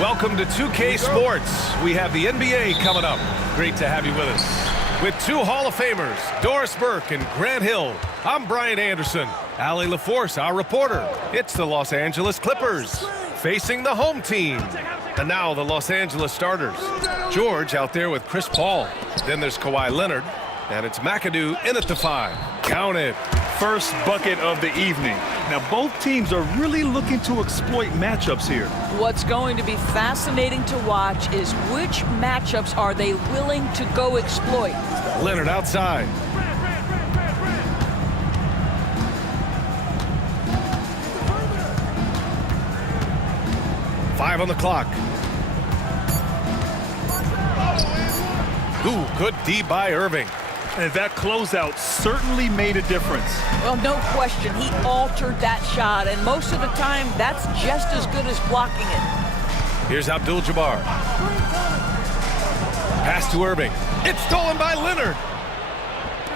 Welcome to 2K Sports. We have the NBA coming up. Great to have you with us. With two Hall of Famers, Doris Burke and Grant Hill, I'm Brian Anderson. Allie LaForce, our reporter. It's the Los Angeles Clippers facing the home team. And now the Los Angeles starters. George out there with Chris Paul. Then there's Kawhi Leonard. And it's McAdoo in at the 5. Count it. First bucket of the evening. Now both teams are really looking to exploit matchups here. What's going to be fascinating to watch is which matchups are they willing to go exploit. Leonard outside. Five on the clock. Ooh, good D by Irving. And that closeout certainly made a difference. Well, no question. He altered that shot, and most of the time, that's just as good as blocking it. Here's Abdul-Jabbar. Pass to Irving. It's stolen by Leonard.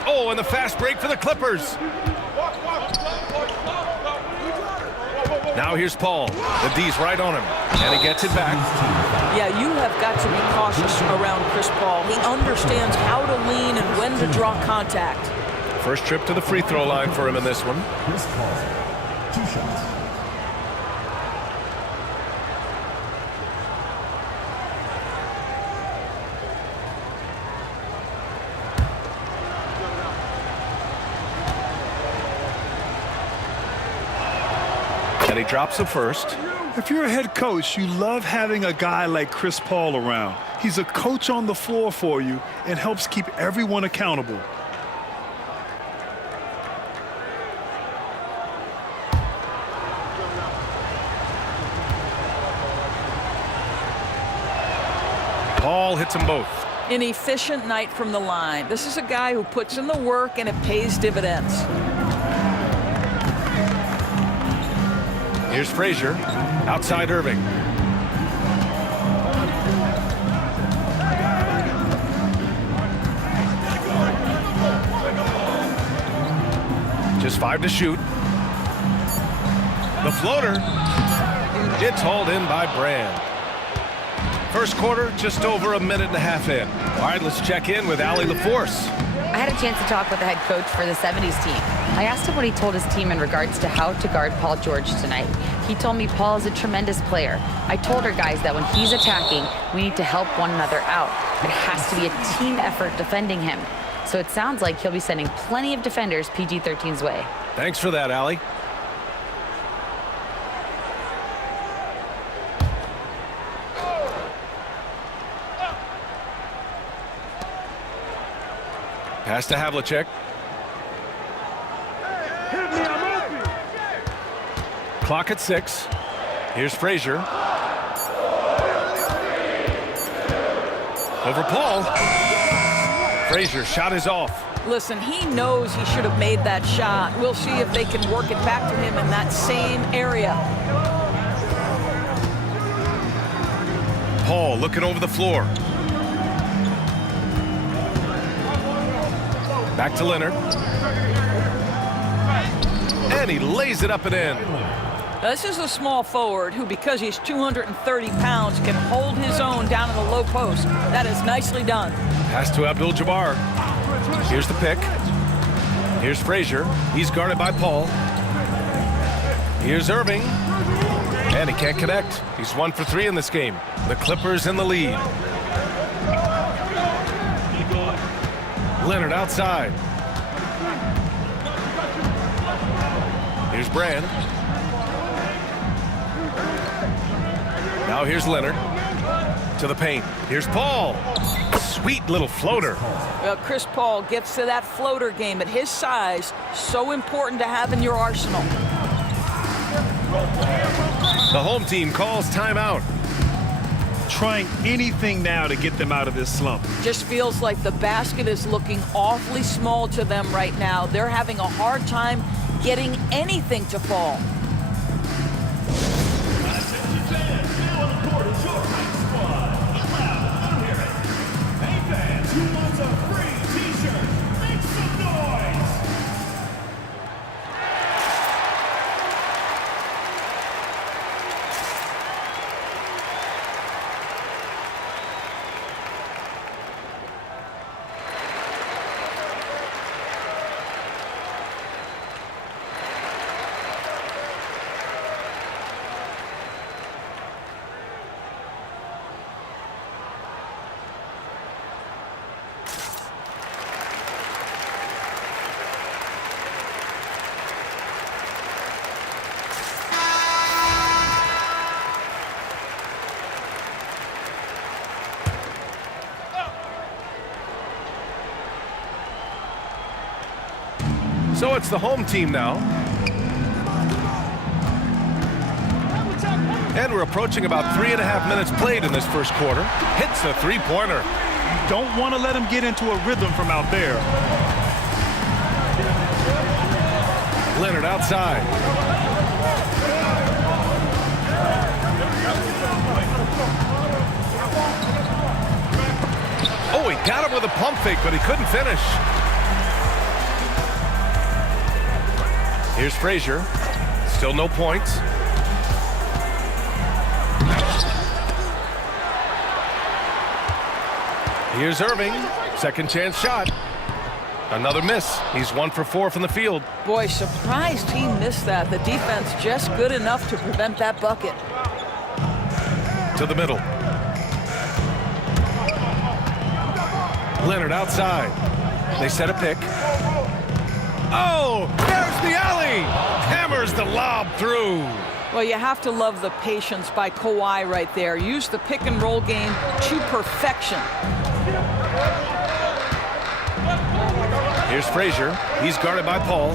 Oh, and the fast break for the Clippers. Now here's Paul. The D's right on him, and he gets it back. Yeah, you have got to be cautious around Chris Paul. He understands how to lean and when to draw contact. First trip to the free throw line for him in this one. Chris Paul, 2 shots. And he drops the first. If you're a head coach, you love having a guy like Chris Paul around. He's a coach on the floor for you and helps keep everyone accountable. Paul hits them both. An efficient night from the line. This is a guy who puts in the work and it pays dividends. Here's Frazier, outside Irving. Just 5 to shoot. The floater. It's hauled in by Brand. First quarter, just over a minute and a half in. All right, let's check in with Allie LaForce. I had a chance to talk with the head coach for the 70's team. I asked him what he told his team in regards to how to guard Paul George tonight. He told me Paul is a tremendous player. I told our guys that when he's attacking, we need to help one another out. It has to be a team effort defending him. So it sounds like he'll be sending plenty of defenders PG-13's way. Thanks for that, Allie. Pass to Havlicek. Clock at 6. Here's Frazier. Over Paul. Frazier shot is off. Listen, he knows he should have made that shot. We'll see if they can work it back to him in that same area. Paul looking over the floor. Back to Leonard. And he lays it up and in. This is a small forward who, because he's 230 pounds, can hold his own down in the low post. That is nicely done. Pass to Abdul-Jabbar. Here's the pick. Here's Frazier. He's guarded by Paul. Here's Irving. And he can't connect. He's 1 for 3 in this game. The Clippers in the lead. Leonard outside. Here's Brand. Now here's Leonard. To the paint. Here's Paul. Sweet little floater. Well, Chris Paul gets to that floater game at his size. So important to have in your arsenal. The home team calls timeout. Trying anything now to get them out of this slump. Just feels like the basket is looking awfully small to them right now. They're having a hard time getting anything to fall. So it's the home team now. And we're approaching about 3.5 minutes played in this first quarter. Hits the three-pointer. Don't want to let him get into a rhythm from out there. Leonard outside. Oh, he got him with a pump fake, but he couldn't finish. Here's Frazier. Still no points. Here's Irving. Second chance shot. Another miss. He's 1 for 4 from the field. Boy, surprised he missed that. The defense just good enough to prevent that bucket. To the middle. Leonard outside. They set a pick. Oh, there's the alley. Hammers the lob through. Well, you have to love the patience by Kawhi right there. Use the pick and roll game to perfection. Here's Frazier. He's guarded by Paul.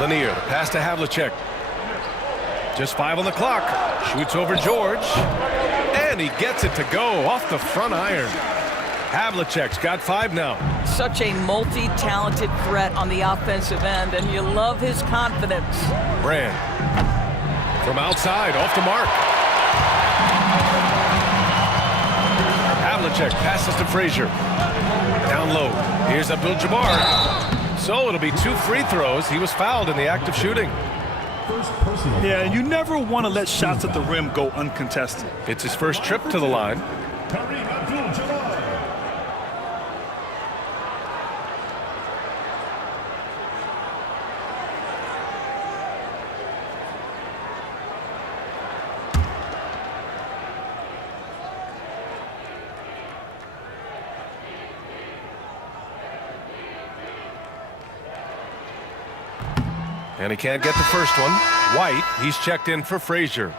Lanier, the pass to Havlicek. Just 5 on the clock. Shoots over George. And he gets it to go off the front iron. Havlicek's got 5 now. Such a multi-talented threat on the offensive end, and you love his confidence. Brand. From outside, off the mark. Havlicek passes to Frazier. Down low. Here's Abdul-Jabbar. So it'll be 2 free throws. He was fouled in the act of shooting. Yeah, and you never want to let shots at the rim go uncontested. It's his first trip to the line. And he can't get the first one. White, he's checked in for Frazier.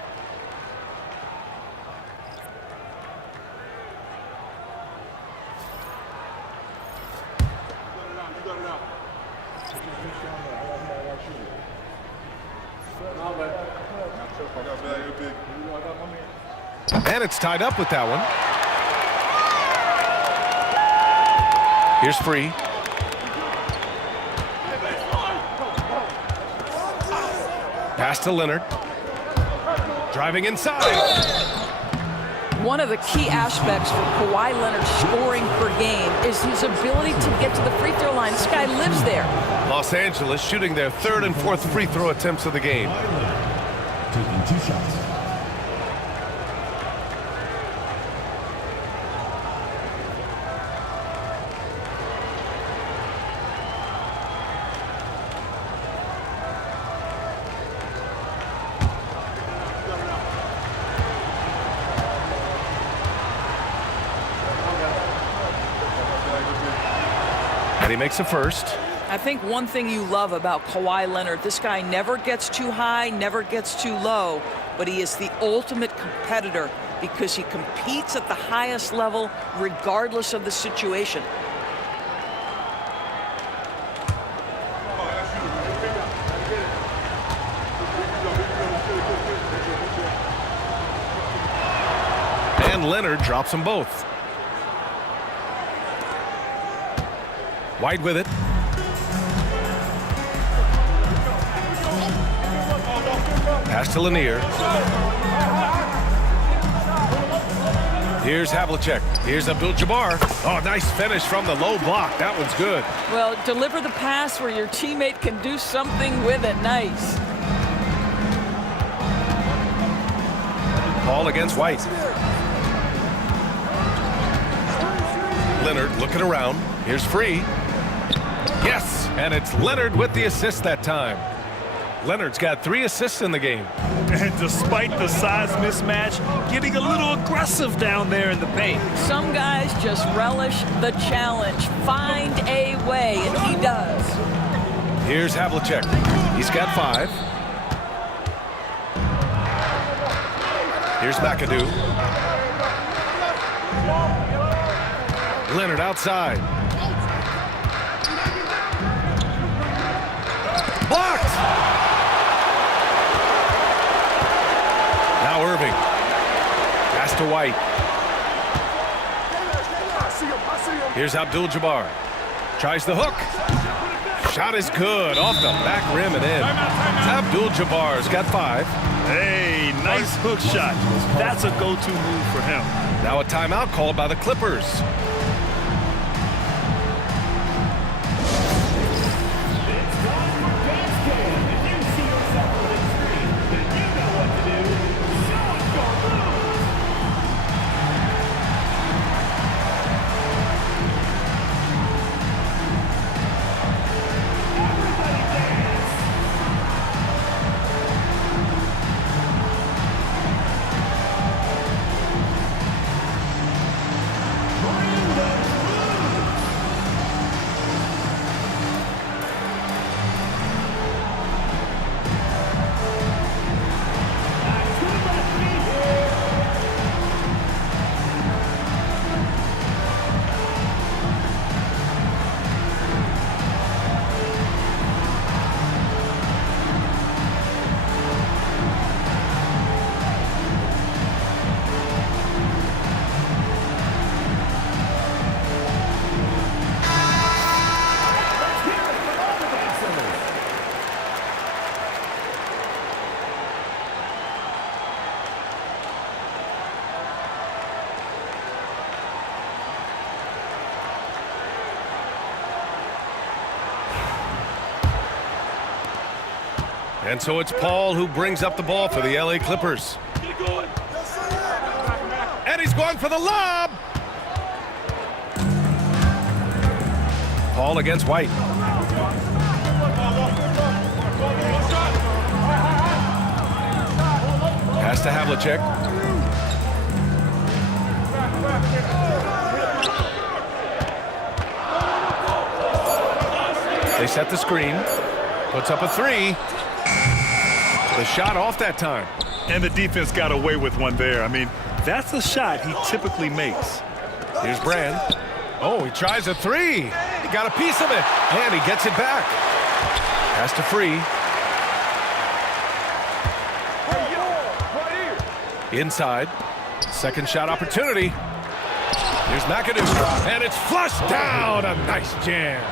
And it's tied up with that one. Here's Free. Pass to Leonard. Driving inside. One of the key aspects for Kawhi Leonard scoring per game is his ability to get to the free throw line. This guy lives there. Los Angeles shooting their 3rd and 4th free throw attempts of the game. Taking 2 shots. And he makes a first. I think one thing you love about Kawhi Leonard, this guy never gets too high, never gets too low, but he is the ultimate competitor because he competes at the highest level regardless of the situation. And Leonard drops them both. White with it. Pass to Lanier. Here's Havlicek. Here's Abdul-Jabbar. Oh, nice finish from the low block. That one's good. Well, deliver the pass where your teammate can do something with it. Nice. Paul against White. Leonard looking around. Here's Free. Yes, and it's Leonard with the assist that time. Leonard's got 3 assists in the game. And despite the size mismatch, getting a little aggressive down there in the paint. Some guys just relish the challenge. Find a way, and he does. Here's Havlicek. He's got 5. Here's McAdoo. Leonard outside. Blocked! Now Irving. Pass to White. Here's Abdul-Jabbar. Tries the hook. Shot is good. Off the back rim and in. Abdul-Jabbar's got 5. Hey, nice hook shot. That's a go-to move for him. Now a timeout called by the Clippers. And so it's Paul who brings up the ball for the LA Clippers. And he's going for the lob. Paul against White. Pass to Havlicek. They set the screen. Puts up a 3. The shot off that time. And the defense got away with one there. I mean, that's a shot he typically makes. Here's Brand. Oh, he tries a 3. He got a piece of it. And he gets it back. Pass to Free. Inside. Second shot opportunity. Here's McAdoo. And it's flushed down. A nice jam.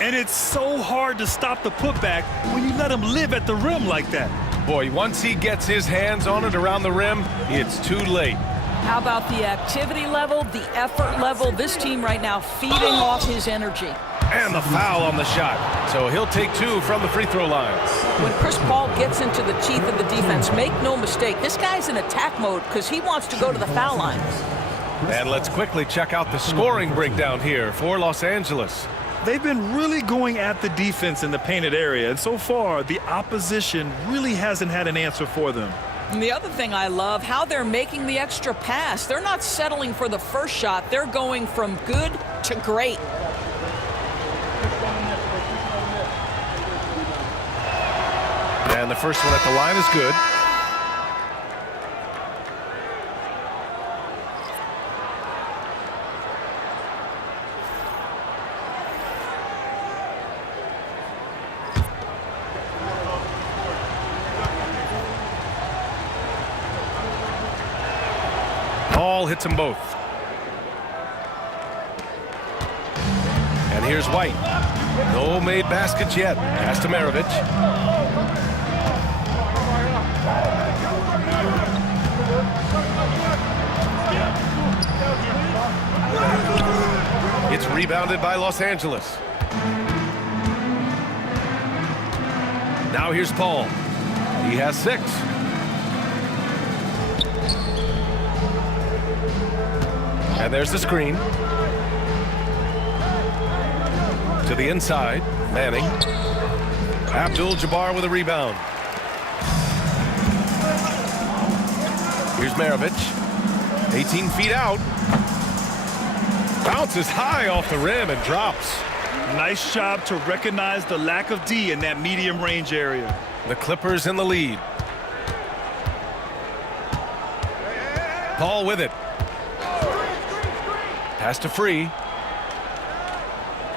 And it's so hard to stop the putback when you let him live at the rim like that. Boy, once he gets his hands on it around the rim, it's too late. How about the activity level, the effort level? This team right now feeding off his energy. And the foul on the shot. So he'll take 2 from the free throw line. When Chris Paul gets into the teeth of the defense, make no mistake, this guy's in attack mode because he wants to go to the foul line. And let's quickly check out the scoring breakdown here for Los Angeles. They've been really going at the defense in the painted area, and so far, the opposition really hasn't had an answer for them. And the other thing I love, how they're making the extra pass. They're not settling for the first shot. They're going from good to great. And the first one at the line is good. Paul hits them both. And here's White. No made baskets yet. Pass to Maravich. It's rebounded by Los Angeles. Now here's Paul. He has 6. And there's the screen. To the inside, Manning. Abdul-Jabbar with a rebound. Here's Maravich. 18 feet out. Bounces high off the rim and drops. Nice job to recognize the lack of D in that medium range area. The Clippers in the lead. Paul with it. Pass to Free.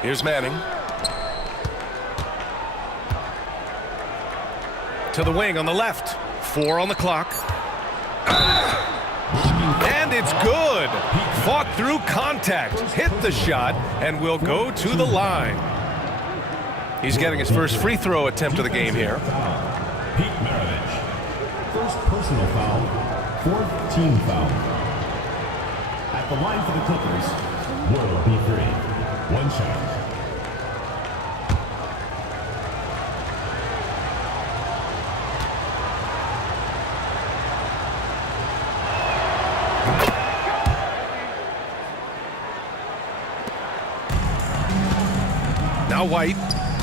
Here's Manning. To the wing on the left. 4 on the clock. And it's good. Fought through contact. Hit the shot and will go to the line. He's getting his first free throw attempt of the game here. First personal foul, 4th team foul. At the line for the Clippers, will be 3. 1 shot. Now White,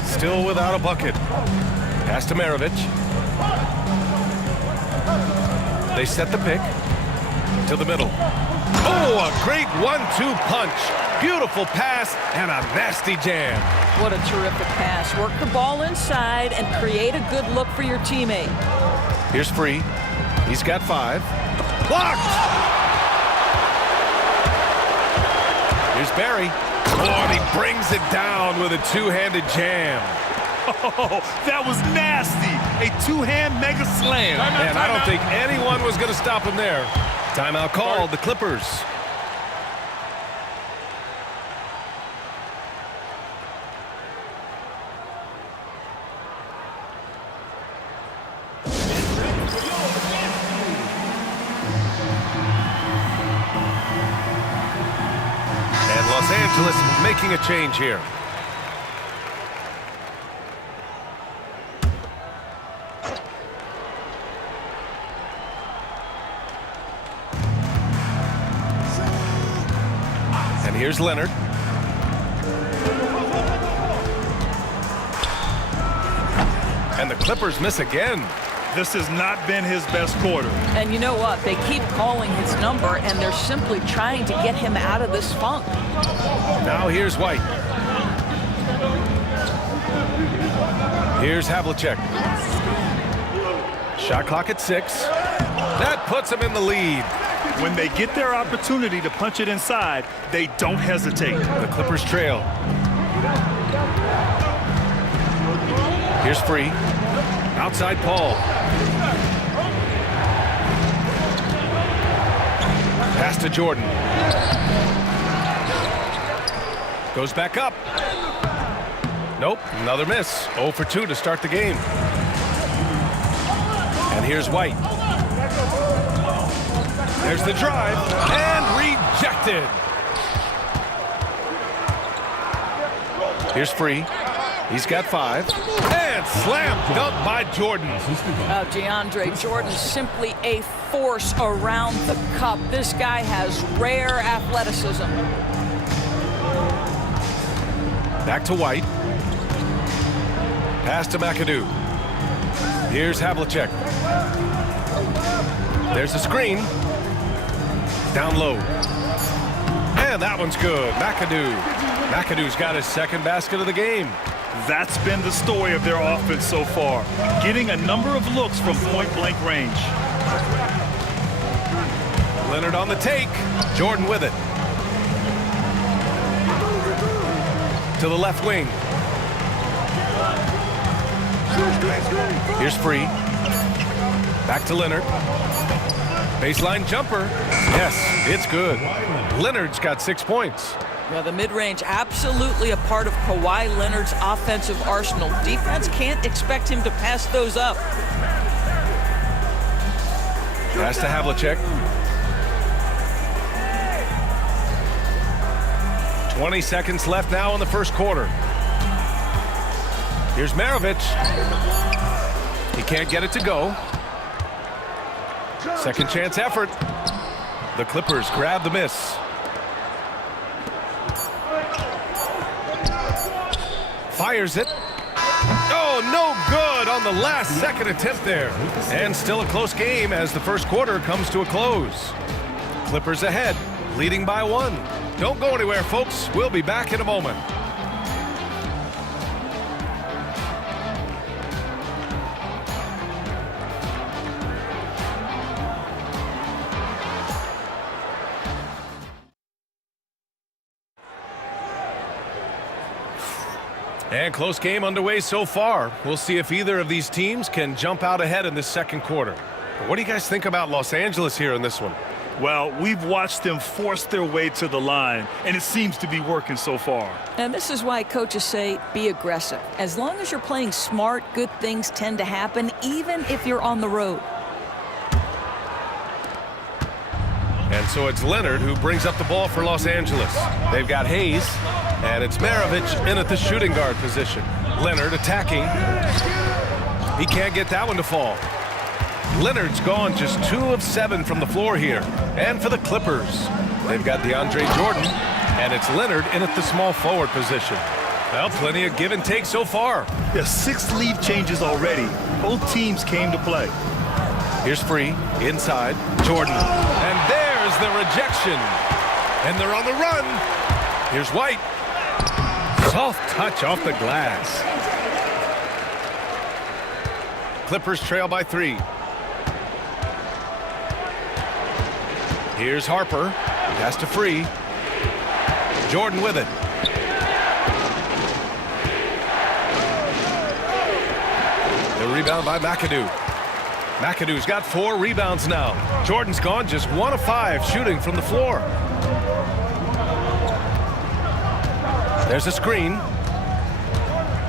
still without a bucket. Pass to Maravich. They set the pick to the middle. Oh, a great 1-2 punch. Beautiful pass and a nasty jam. What a terrific pass. Work the ball inside and create a good look for your teammate. Here's Free. He's got 5. Blocked! Here's Barry. Oh, and he brings it down with a 2-handed jam. Oh, that was nasty. A 2-hand mega slam. And I don't think anyone was going to stop him there. Timeout called, the Clippers. And Los Angeles making a change here. And here's Leonard. And the Clippers miss again. This has not been his best quarter. And you know what? They keep calling his number, and they're simply trying to get him out of this funk. Now here's White. Here's Havlicek. Shot clock at 6. That puts him in the lead. When they get their opportunity to punch it inside, they don't hesitate. The Clippers trail. Here's Free. Outside Paul. Pass to Jordan. Goes back up. Nope, another miss. 0 for 2 to start the game. And here's White. There's the drive, and rejected. Here's Free. He's got 5. And slam dunk by Jordan. DeAndre Jordan, simply a force around the cup. This guy has rare athleticism. Back to White. Pass to McAdoo. Here's Havlicek. There's the screen. Down low. And that one's good. McAdoo's got his second basket of the game. That's been the story of their offense so far. Getting a number of looks from point-blank range. Leonard on the take. Jordan with it. To the left wing. Here's Free. Back to Leonard. Baseline jumper. Yes, it's good. Leonard's got 6 points. Yeah, the mid-range absolutely a part of Kawhi Leonard's offensive arsenal. Defense can't expect him to pass those up. Pass to Havlicek. 20 seconds left now in the first quarter. Here's Maravich. He can't get it to go. Second chance effort. The Clippers grab the miss. Fires it. Oh, no good on the last second attempt there. And still a close game as the first quarter comes to a close. Clippers ahead, leading by 1. Don't go anywhere, folks. We'll be back in a moment. And close game underway so far. We'll see if either of these teams can jump out ahead in this second quarter. But what do you guys think about Los Angeles here in this one? Well, we've watched them force their way to the line, and it seems to be working so far. And this is why coaches say be aggressive. As long as you're playing smart, good things tend to happen, even if you're on the road. And so it's Leonard who brings up the ball for Los Angeles. They've got Hayes, and it's Maravich in at the shooting guard position. Leonard attacking. He can't get that one to fall. Leonard's gone just 2 of 7 from the floor here. And for the Clippers, they've got DeAndre Jordan, and it's Leonard in at the small forward position. Well, plenty of give and take so far. There's 6 lead changes already. Both teams came to play. Here's Free, inside, Jordan. And there's the rejection. And they're on the run. Here's White. Soft touch off the glass. Clippers trail by 3. Here's Harper. Pass to Free. Jordan with it. The rebound by McAdoo. McAdoo's got 4 rebounds now. Jordan's gone just 1 of 5 shooting from the floor. There's a screen.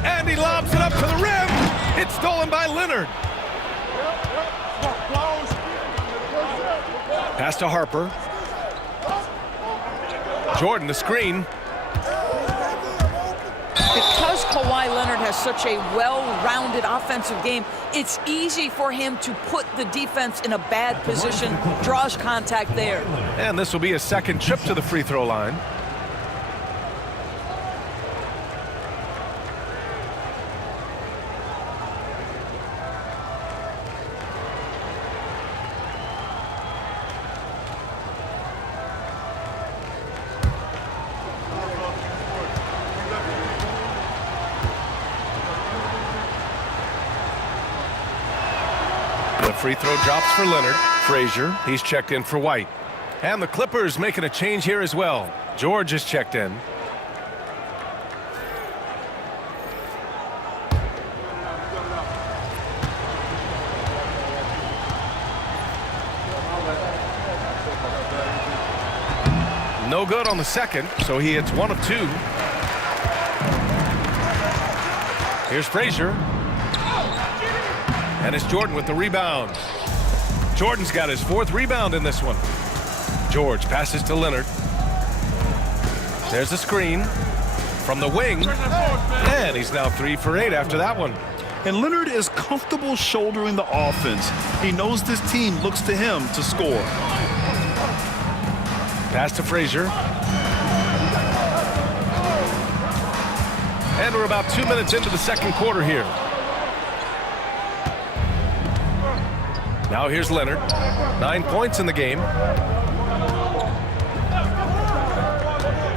And he lobs it up to the rim. It's stolen by Leonard. Pass to Harper. Jordan, the screen. Because Kawhi Leonard has such a well-rounded offensive game, it's easy for him to put the defense in a bad position, draws contact there. And this will be a second trip to the free throw line. Free throw drops for Leonard. Frazier, he's checked in for White. And the Clippers making a change here as well. George is checked in. No good on the second, so he hits 1 of 2. Here's Frazier. And it's Jordan with the rebound. Jordan's got his 4th rebound in this one. George passes to Leonard. There's a screen from the wing. And he's now 3 for 8 after that one. And Leonard is comfortable shouldering the offense. He knows this team looks to him to score. Pass to Frazier. And we're about 2 minutes into the second quarter here. Now here's Leonard. 9 points in the game.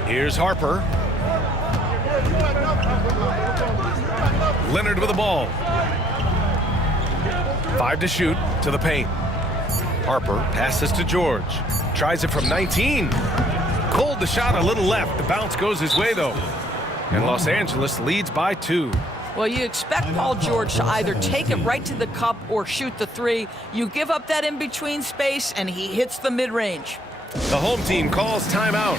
Here's Harper. Leonard with the ball. 5 to shoot to the paint. Harper passes to George. Tries it from 19. Cold the shot a little left. The bounce goes his way though. And Los Angeles leads by 2. Well, you expect Paul George to either take it right to the cup or shoot the 3. You give up that in-between space, and he hits the mid-range. The home team calls timeout.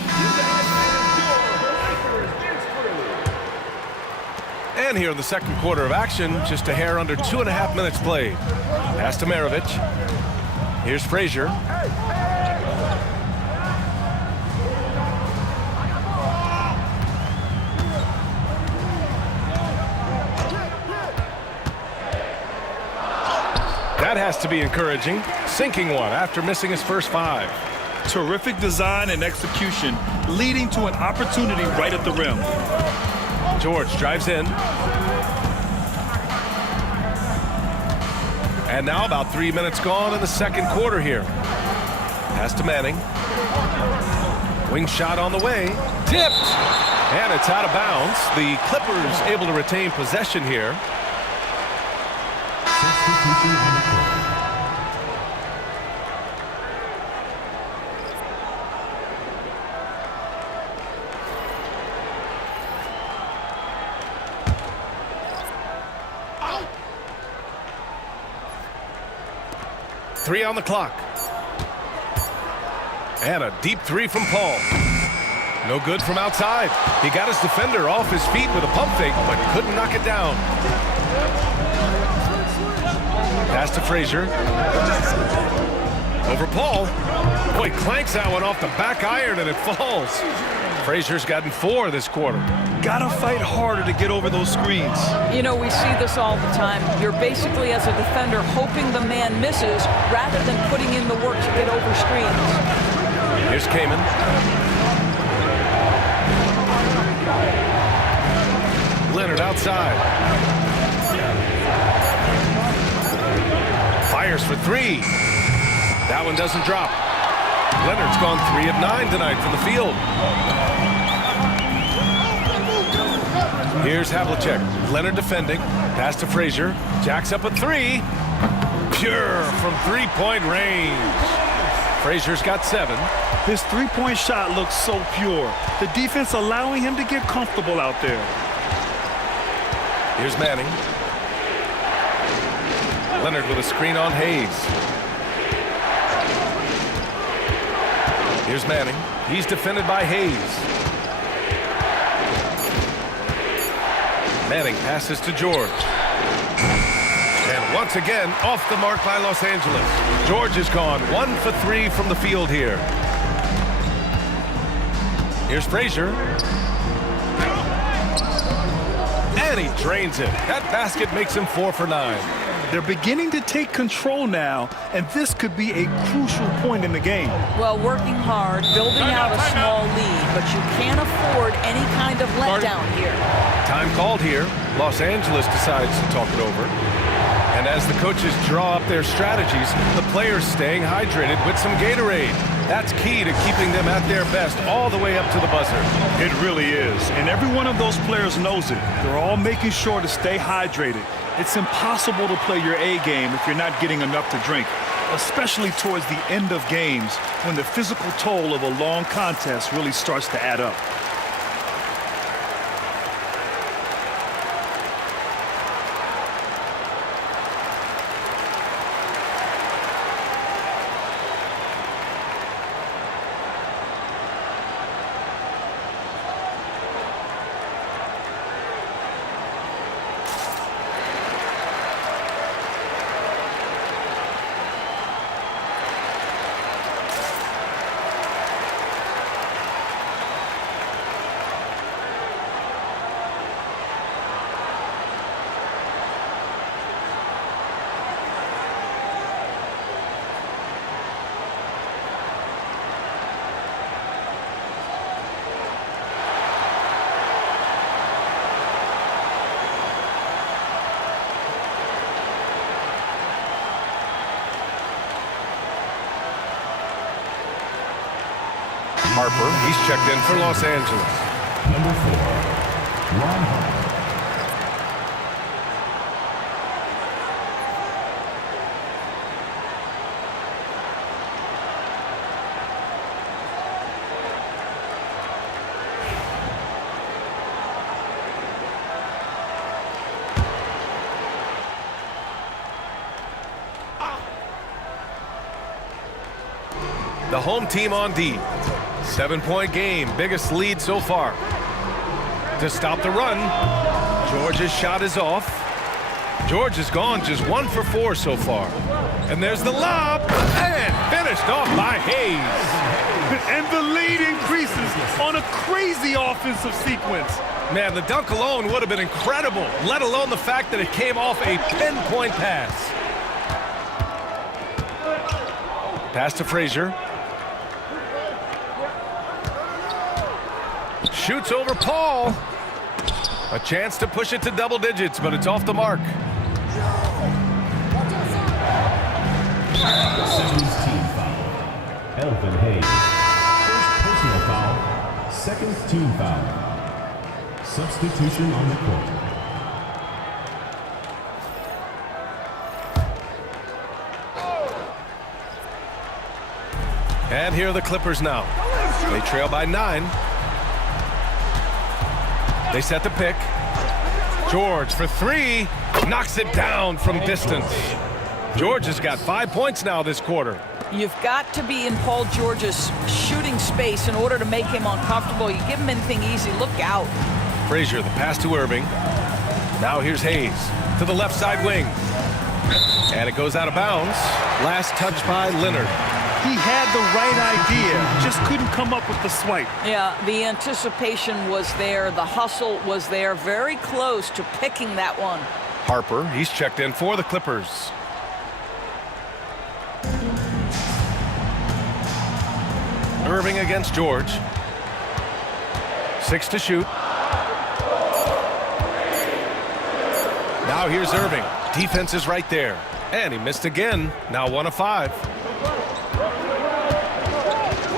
And here in the second quarter of action, just a hair under 2.5 minutes played. Pass to Maravich. Here's Frazier. That has to be encouraging. Sinking one after missing his first 5. Terrific design and execution, leading to an opportunity right at the rim. George drives in. And now about 3 minutes gone in the second quarter here. Pass to Manning. Wing shot on the way. Tipped. And it's out of bounds. The Clippers able to retain possession here. 3 on the clock. And a deep three from Paul. No good from outside. He got his defender off his feet with a pump fake, but couldn't knock it down. Pass to Frazier. Over Paul. Boy, clanks that one off the back iron and it falls. Frazier's gotten 4 this quarter. Gotta fight harder to get over those screens. You know, we see this all the time. You're basically, as a defender, hoping the man misses rather than putting in the work to get over screens. Here's Kamen. Leonard outside. Fires for 3. That one doesn't drop. Leonard's gone 3 of 9 tonight from the field. Here's Havlicek. Leonard defending. Pass to Frazier. Jacks up a 3. Pure from 3-point range. Frazier's got 7. His three-point shot looks so pure. The defense allowing him to get comfortable out there. Here's Manning. Leonard with a screen on Hayes. Here's Manning. He's defended by Hayes. Manning passes to George. And once again, off the mark by Los Angeles. George is gone 1 for 3 from the field here. Here's Frazier. And he drains it. That basket makes him 4 for 9. They're beginning to take control now, and this could be a crucial point in the game. Well, working hard, building out a small lead, but you can't afford any kind of letdown here. Time called here. Los Angeles decides to talk it over. And as the coaches draw up their strategies, the players staying hydrated with some Gatorade. That's key to keeping them at their best all the way up to the buzzer. It really is, and every one of those players knows it. They're all making sure to stay hydrated. It's impossible to play your A game if you're not getting enough to drink, especially towards the end of games when the physical toll of a long contest really starts to add up. Harper, he's checked in for Los Angeles. Number 4, Ron Harper. The home team on D. 7-point game, biggest lead so far. To stop the run, George's shot is off. George is gone just 1 for 4 so far. And there's the lob, and finished off by Hayes. And the lead increases on a crazy offensive sequence. Man, the dunk alone would have been incredible, let alone the fact that it came off a pinpoint pass. Pass to Frazier. Shoots over Paul. A chance to push it to double digits, but it's off the mark. 70's team foul. Elvin Hayes. First personal foul. Second team foul. Substitution on the court. And here are the Clippers now. They trail by 9. They set the pick. George for 3. Knocks it down from distance. George has got 5 points now this quarter. You've got to be in Paul George's shooting space in order to make him uncomfortable. You give him anything easy, look out. Frazier, the pass to Irving. Now here's Hayes to the left side wing. And it goes out of bounds. Last touch by Leonard. He had the right idea, just couldn't come up with the swipe. Yeah, the anticipation was there. The hustle was there. Very close to picking that one. Harper, he's checked in for the Clippers. Irving against George. 6 to shoot. Now here's Irving. Defense is right there. And he missed again. Now 1 of 5.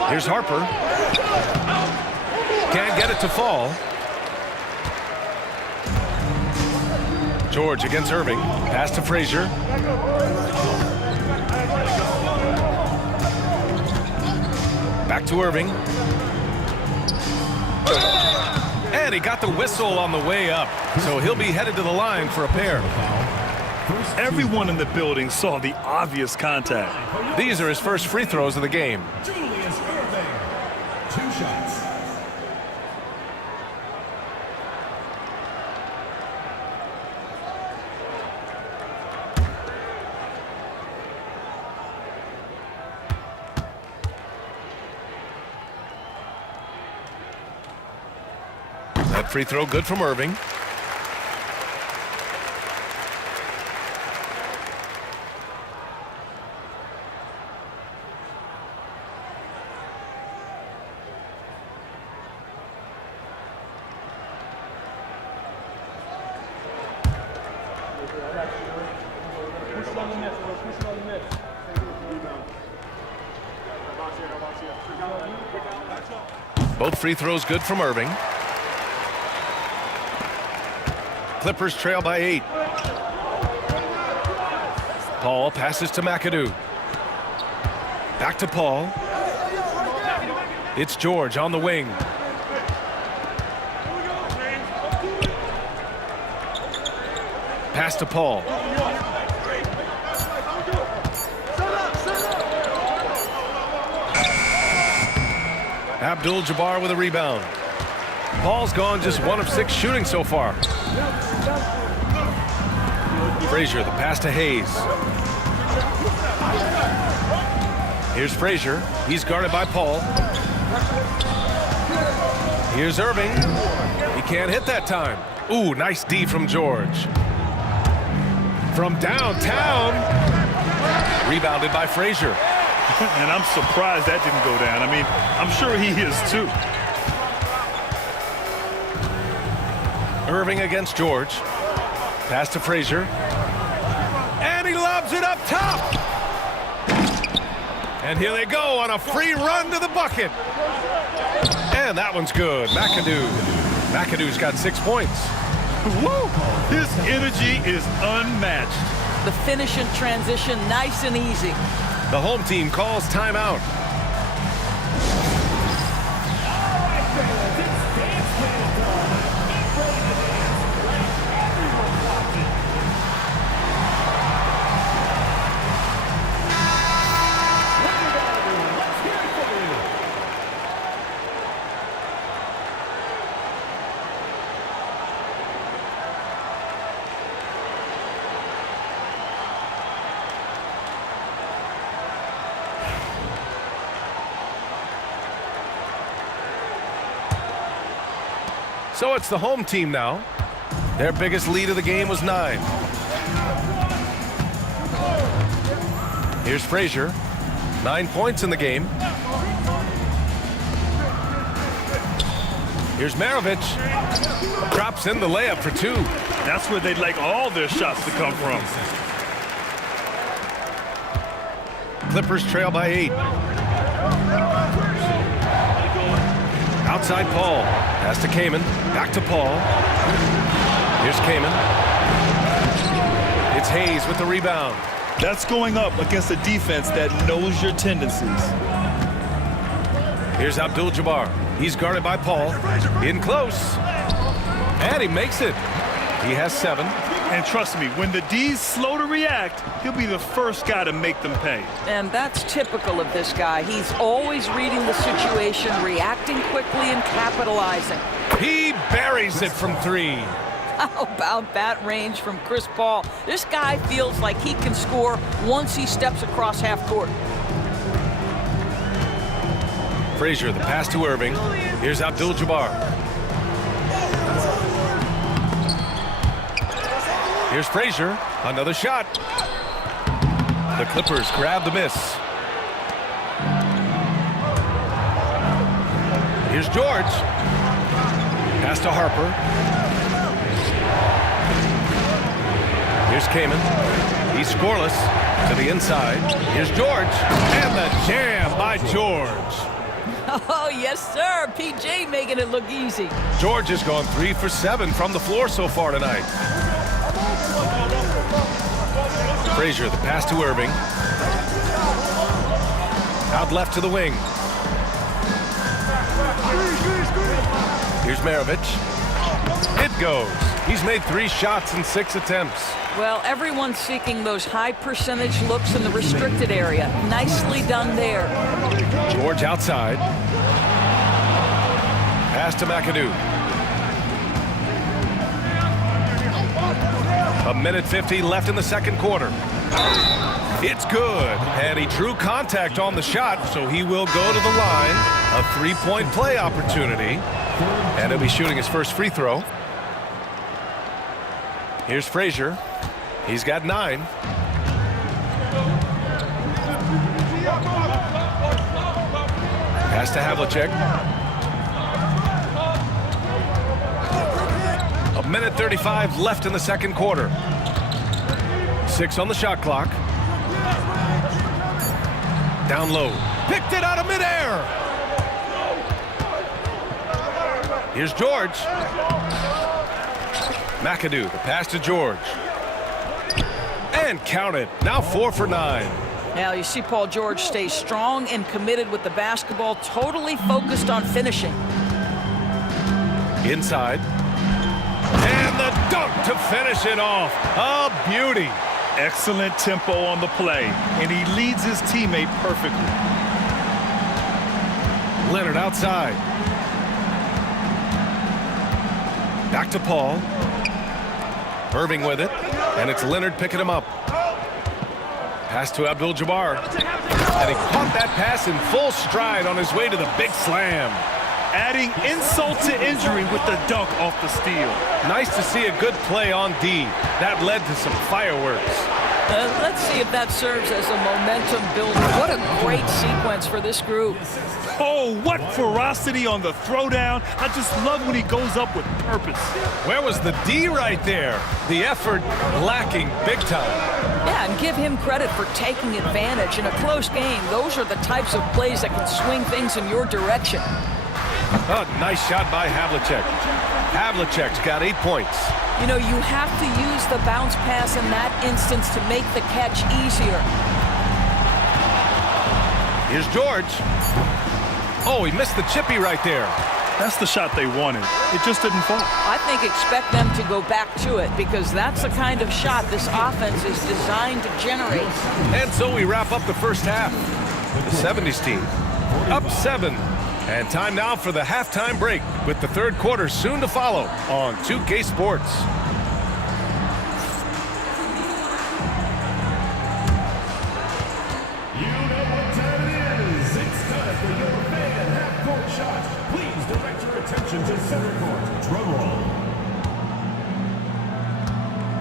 Here's Harper. Can't get it to fall. George against Irving. Pass to Frazier. Back to Irving. And he got the whistle on the way up. So he'll be headed to the line for a pair. Everyone in the building saw the obvious contact. These are his first free throws of the game. Julius Irving. 2 shots. That free throw good from Irving. Both free throws good from Irving. Clippers trail by 8. Paul passes to McAdoo. Back to Paul. It's George on the wing. Pass to Paul. Abdul-Jabbar with a rebound. Paul's gone just 1 of 6 shooting so far. Frazier, the pass to Hayes. Here's Frazier. He's guarded by Paul. Here's Irving. He can't hit that time. Ooh, nice D from George. From downtown. Rebounded by Frazier. And I'm surprised that didn't go down. I mean, I'm sure he is too. Irving against George. Pass to Frazier. And he lobs it up top. And here they go on a free run to the bucket. And that one's good. McAdoo. McAdoo's got 6 points. Woo! His energy is unmatched. The finish in transition, nice and easy. The home team calls timeout. So it's the home team now. Their biggest lead of the game was 9. Here's Frazier. 9 points in the game. Here's Maravich. Drops in the layup for 2. That's where they'd like all their shots to come from. Clippers trail by 8. Outside Paul. Pass to Kaman. Back to Paul. Here's Kaman. It's Hayes with the rebound. That's going up against a defense that knows your tendencies. Here's Abdul-Jabbar. He's guarded by Paul. In close. And he makes it. He has 7. And trust me, when the D's slow to react, he'll be the first guy to make them pay. And that's typical of this guy. He's always reading the situation, reacting quickly, and capitalizing. He buries it from 3. How about that range from Chris Paul? This guy feels like he can score once he steps across half court. Frazier, the pass to Irving. Here's Abdul-Jabbar. Here's Frazier, another shot. The Clippers grab the miss. Here's George. Pass to Harper. Here's Kaman. He's scoreless to the inside. Here's George. And the jam by George. Oh, yes, sir. PJ making it look easy. George has gone 3 for 7 from the floor so far tonight. Frazier, the pass to Irving. Out left to the wing. Here's Maravich. It goes. He's made 3 shots in 6 attempts. Well, everyone's seeking those high percentage looks in the restricted area. Nicely done there. George outside. Pass to McAdoo. 1:50 left in the second quarter. It's good. And he drew contact on the shot, so he will go to the line. A 3-point play opportunity. And he'll be shooting his first free throw. Here's Frazier. He's got 9. Pass to Havlicek. 1:35 left in the second quarter. 6 on the shot clock. Down low. Picked it out of midair. Here's George. McAdoo, the pass to George. And count it. Now 4 for 9. Now you see Paul George stays strong and committed with the basketball, totally focused on finishing. Inside. And the dunk to finish it off. A beauty. Excellent tempo on the play, and he leads his teammate perfectly. Leonard outside. Back to Paul. Irving with it, and it's Leonard picking him up. Pass to Abdul-Jabbar. And he caught that pass in full stride on his way to the big slam. Adding insult to injury with the dunk off the steal. Nice to see a good play on D. That led to some fireworks. Let's see if that serves as a momentum builder. What a great sequence for this group. Oh, what ferocity on the throwdown. I just love when he goes up with purpose. Where was the D right there? The effort lacking big time. Yeah, and give him credit for taking advantage. In a close game, those are the types of plays that can swing things in your direction. Oh, nice shot by Havlicek. Havlicek's got 8 points. You know, you have to use the bounce pass in that instance to make the catch easier. Here's George. Oh, he missed the chippy right there. That's the shot they wanted. It just didn't fall. I think expect them to go back to it because that's the kind of shot this offense is designed to generate. And so we wrap up the first half. The 70's team up 7. And time now for the halftime break with the third quarter soon to follow on 2K Sports. You know what time it is. It's time for your fan half-court shot. Please direct your attention to center court. Drum roll.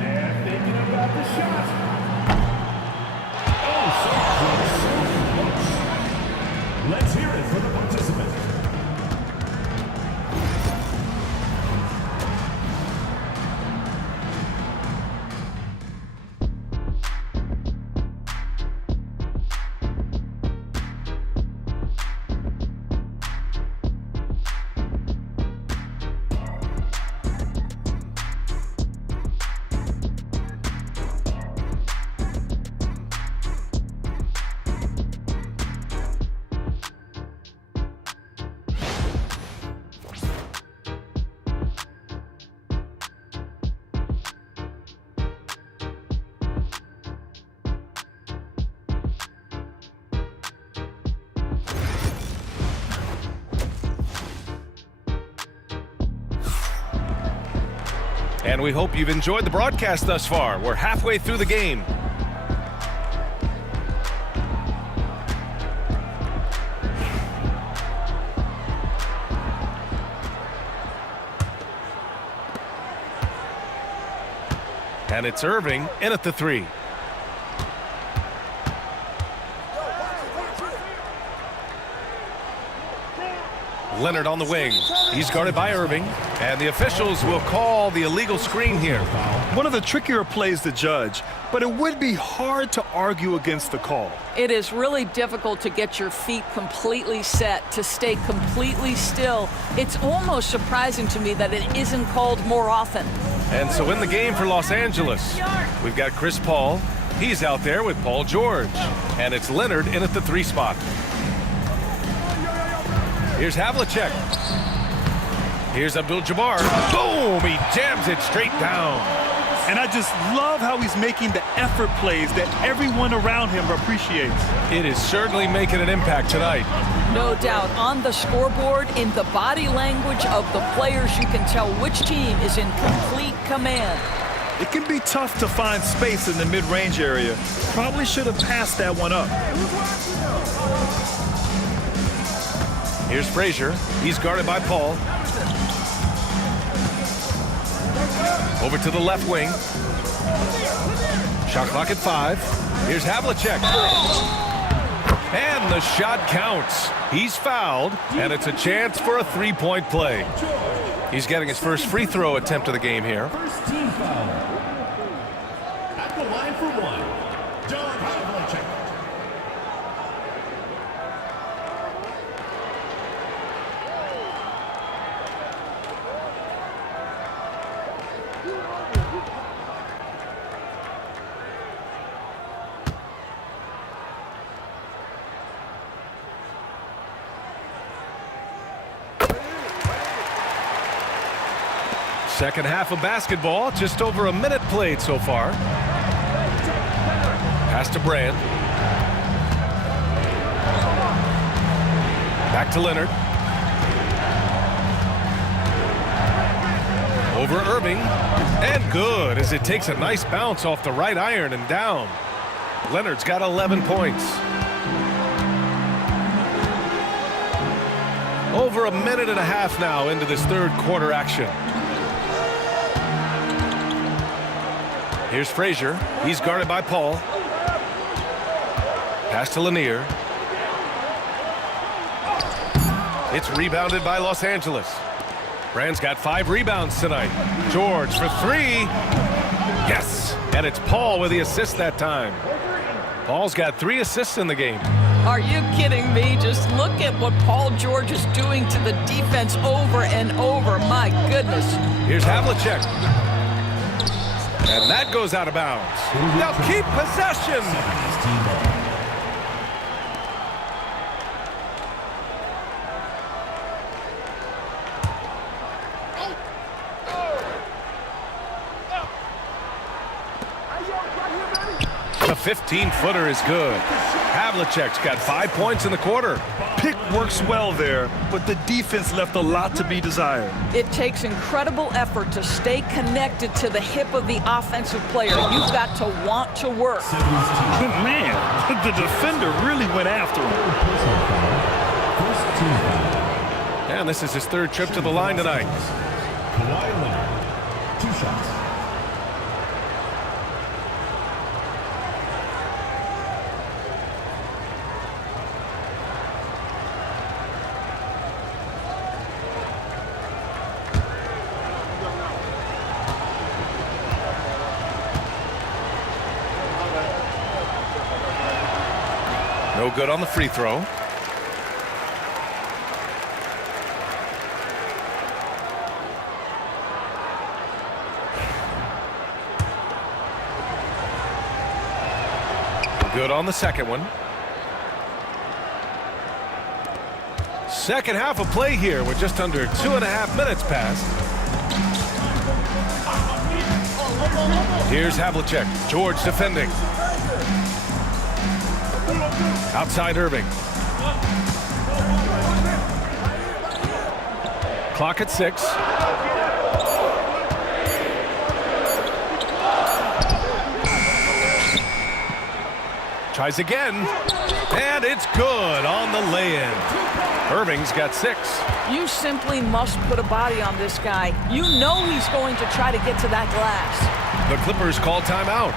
They're thinking about the shot. Oh, so close. Let's hear it for the participant. And we hope you've enjoyed the broadcast thus far. We're halfway through the game. And it's Irving in at the 3. Leonard on the wing. He's guarded by Irving. And the officials will call the illegal screen here. One of the trickier plays to judge, but it would be hard to argue against the call. It is really difficult to get your feet completely set, to stay completely still. It's almost surprising to me that it isn't called more often. And so in the game for Los Angeles, we've got Chris Paul. He's out there with Paul George. And it's Leonard in at the 3 spot. Here's Havlicek. Here's Abdul-Jabbar. Boom! He jams it straight down. And I just love how he's making the effort plays that everyone around him appreciates. It is certainly making an impact tonight. No doubt. On the scoreboard, in the body language of the players, you can tell which team is in complete command. It can be tough to find space in the mid-range area. Probably should have passed that one up. Here's Frazier. He's guarded by Paul. Over to the left wing. Shot clock at 5. Here's Havlicek. And the shot counts. He's fouled, and it's a chance for a 3-point play. He's getting his first free throw attempt of the game here. First team foul. At the line for 1, Havlicek. Second half of basketball, just over a minute played so far. Pass to Brand. Back to Leonard. Over Irving. And good as it takes a nice bounce off the right iron and down. Leonard's got 11 points. Over a minute and a half now into this third quarter action. Here's Frazier. He's guarded by Paul. Pass to Lanier. It's rebounded by Los Angeles. Brand's got 5 rebounds tonight. George for 3. Yes! And it's Paul with the assist that time. Paul's got 3 assists in the game. Are you kidding me? Just look at what Paul George is doing to the defense over and over. My goodness. Here's Havlicek. And that goes out of bounds. They'll keep possession. The 15-footer is good. Havlicek's got 5 points in the quarter. Pick works well there, but the defense left a lot to be desired. It takes incredible effort to stay connected to the hip of the offensive player. You've got to want to work. Man, the defender really went after him. First team foul. And this is his 3rd trip to the line tonight. Kawhi Leonard, 2 shots. No good on the free throw. Good on the second one. Second half of play here with just under 2.5 minutes passed. Here's Havlicek. George defending. Outside Irving. Clock at 6. Tries again. And it's good on the lay-in. Irving's got 6. You simply must put a body on this guy. You know he's going to try to get to that glass. The Clippers call timeout.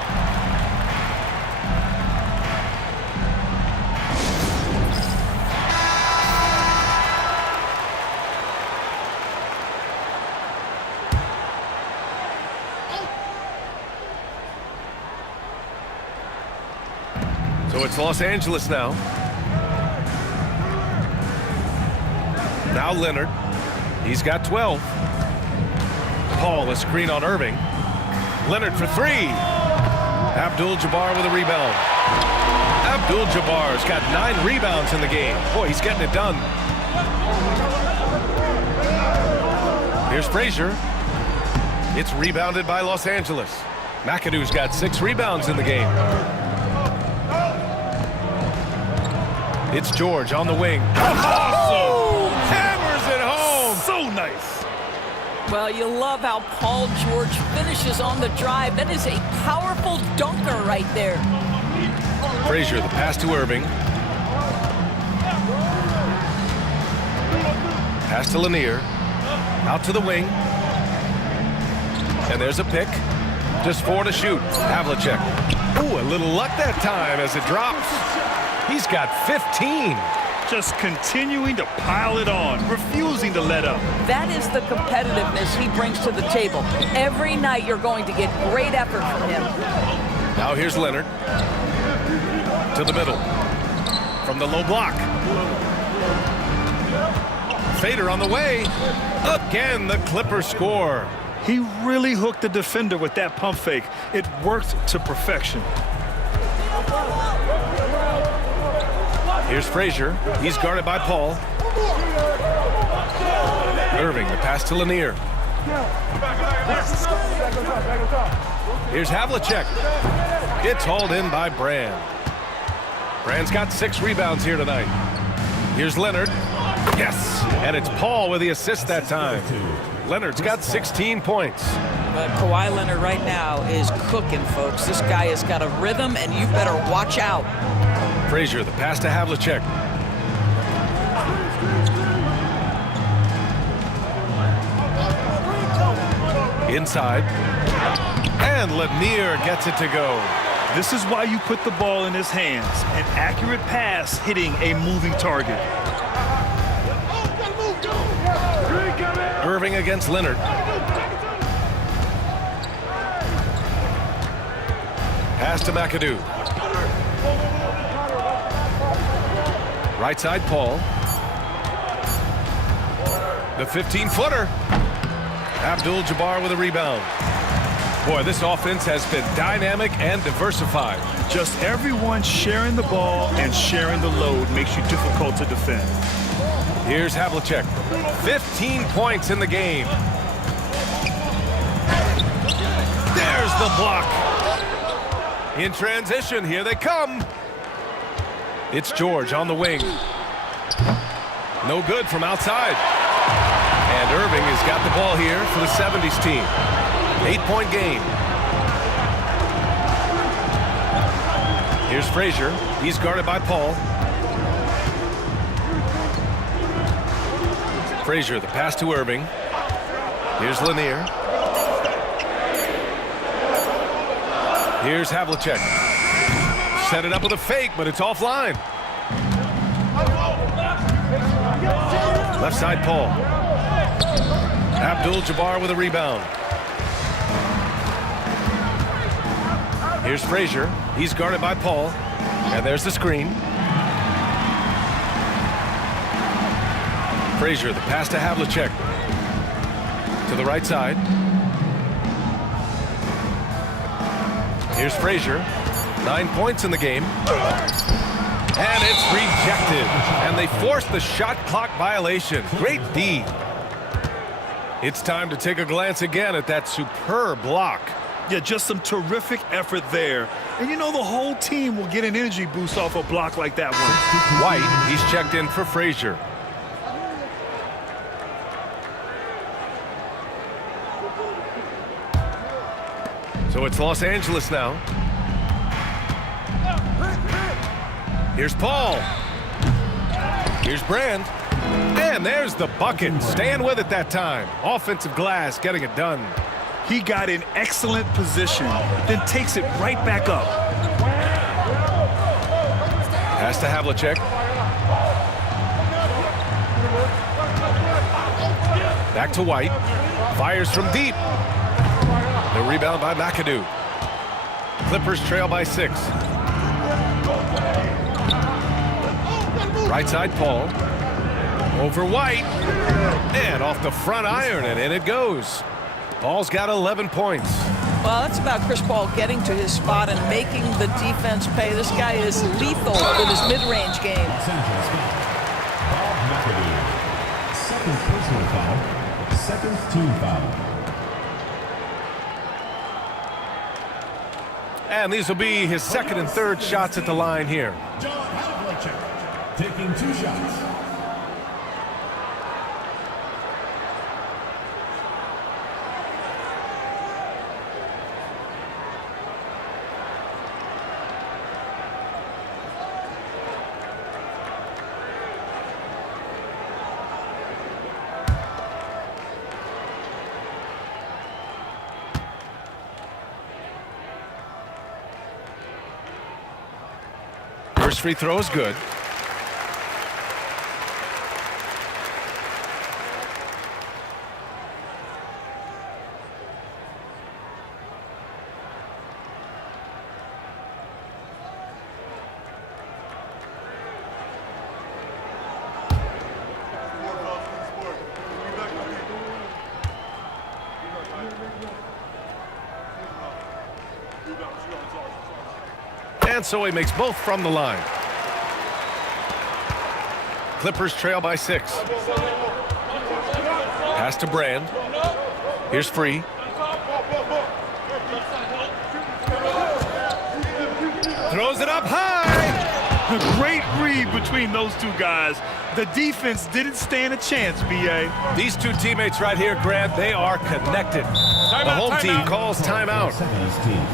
So it's Los Angeles now. Now Leonard. He's got 12. Paul, a screen on Irving. Leonard for 3. Abdul-Jabbar with a rebound. Abdul-Jabbar's got 9 rebounds in the game. Boy, he's getting it done. Here's Frazier. It's rebounded by Los Angeles. McAdoo's got 6 rebounds in the game. It's George on the wing. Awesome! Hammers it home. So nice. Well, you love how Paul George finishes on the drive. That is a powerful dunker right there. Frazier, the pass to Irving. Pass to Lanier. Out to the wing. And there's a pick. Just 4 to shoot. Havlicek. Ooh, a little luck that time as it drops. He's got 15. Just continuing to pile it on, refusing to let up. That is the competitiveness he brings to the table. Every night you're going to get great effort from him. Now here's Leonard. To the middle. From the low block. Fader on the way. Again, the Clippers score. He really hooked the defender with that pump fake. It worked to perfection. Here's Frazier. He's guarded by Paul. Irving, the pass to Lanier. Here's Havlicek. It's hauled in by Brand. Brand's got 6 rebounds here tonight. Here's Leonard. Yes! And it's Paul with the assist that time. Leonard's got 16 points. But Kawhi Leonard right now is cooking, folks. This guy has got a rhythm, and you better watch out. Frazier, the pass to Havlicek. Inside. And Lanier gets it to go. This is why you put the ball in his hands. An accurate pass hitting a moving target. Irving against Leonard. Pass to McAdoo. Right side, Paul. The 15-footer. Abdul-Jabbar with a rebound. Boy, this offense has been dynamic and diversified. Just everyone sharing the ball and sharing the load makes you difficult to defend. Here's Havlicek. 15 points in the game. There's the block. In transition, here they come. It's George on the wing. No good from outside. And Irving has got the ball here for the 70's team. 8-point game. Here's Frazier. He's guarded by Paul. Frazier, the pass to Irving. Here's Lanier. Here's Havlicek. Set it up with a fake, but it's offline. Left side, Paul. Abdul-Jabbar with a rebound. Here's Frazier. He's guarded by Paul. And there's the screen. Frazier, the pass to Havlicek. To the right side. Here's Frazier. 9 points in the game. And it's rejected. And they force the shot clock violation. Great D. It's time to take a glance again at that superb block. Yeah, just some terrific effort there. And you know the whole team will get an energy boost off a block like that one. White, he's checked in for Frazier. So it's Los Angeles now. Here's Paul. Here's Brand. And there's the bucket. Staying with it that time. Offensive glass getting it done. He got in excellent position, then takes it right back up. Pass to Havlicek. Back to White. Fires from deep. The rebound by McAdoo. Clippers trail by 6. Right side, Paul. Over White. And off the front iron, and in it goes. Paul's got 11 points. Well, that's about Chris Paul getting to his spot and making the defense pay. This guy is lethal with his mid-range game. Los Angeles foul. Bob McAdoo. Second personal foul. Second team foul. And these will be his second and third shots at the line here. John Havlicek taking 2 shots. First free throw is good. And so he makes both from the line. Clippers trail by 6. Pass to Brand. Here's Free. Throws it up high. A great read between those two guys. The defense didn't stand a chance, B.A. These two teammates right here, Grant, they are connected. The home team calls timeout. 70's team.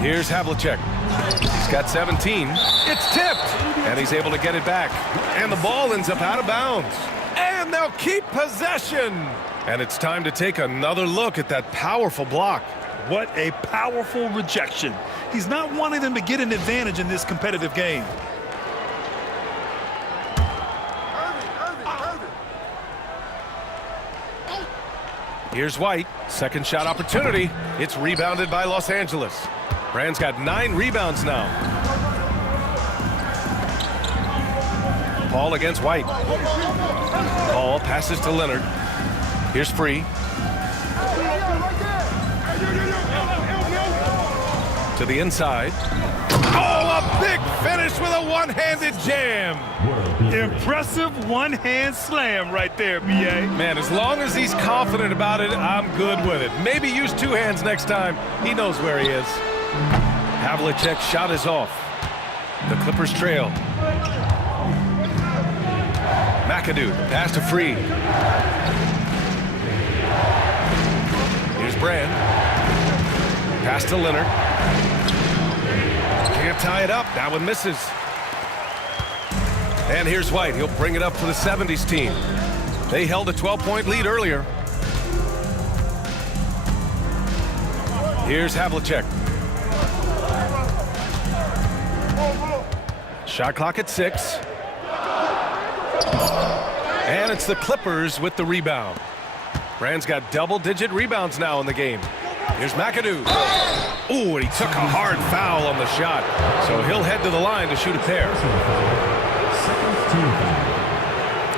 Here's Havlicek. He's got 17. It's tipped. And he's able to get it back. And the ball ends up out of bounds. And they'll keep possession. And it's time to take another look at that powerful block. What a powerful rejection. He's not wanting them to get an advantage in this competitive game. Here's White. Second shot opportunity. It's rebounded by Los Angeles. Brand's got 9 rebounds now. Paul against White. Paul passes to Leonard. Here's Free. To the inside. Oh, a big finish with a one-handed jam. Impressive one-hand slam right there, B.A. Man, as long as he's confident about it, I'm good with it. Maybe use two hands next time. He knows where he is. Havlicek's shot is off. The Clippers trail. McAdoo, pass to Free. Here's Brand. Pass to Leonard. Can't tie it up. That one misses. And here's White. He'll bring it up for the 70's team. They held a 12-point lead earlier. Here's Havlicek. Shot clock at 6. And it's the Clippers with the rebound. Brand's got double-digit rebounds now in the game. Here's McAdoo. Ooh, and he took a hard foul on the shot. So he'll head to the line to shoot a pair.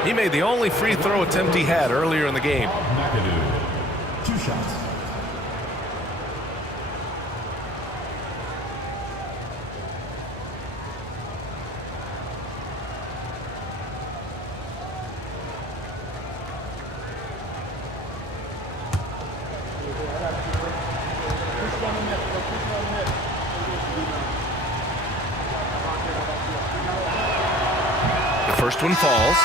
He made the only free throw attempt he had earlier in the game. McAdoo, 2 shots. First one falls.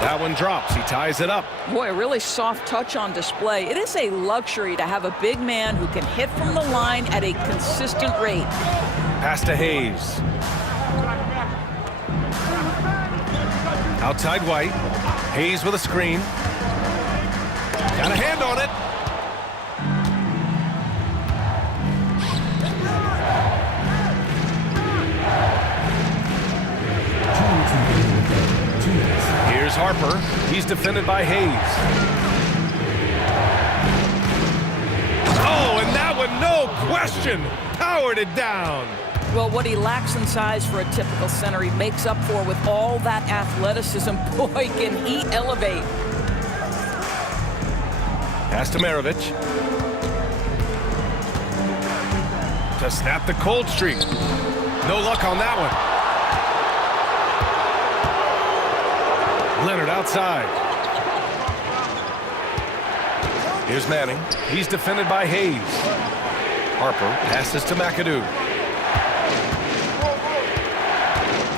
That one drops. He ties it up. Boy, a really soft touch on display. It is a luxury to have a big man who can hit from the line at a consistent rate. Pass to Hayes. Outside White. Hayes with a screen. Got a hand on it. Here's Harper. He's defended by Hayes. Oh, and that one, no question, powered it down. Well, what he lacks in size for a typical center, he makes up for with all that athleticism. Boy, can he elevate. Pass to Maravich. To snap the cold streak. No luck on that one. Leonard outside. Here's Manning. He's defended by Hayes. Harper passes to McAdoo.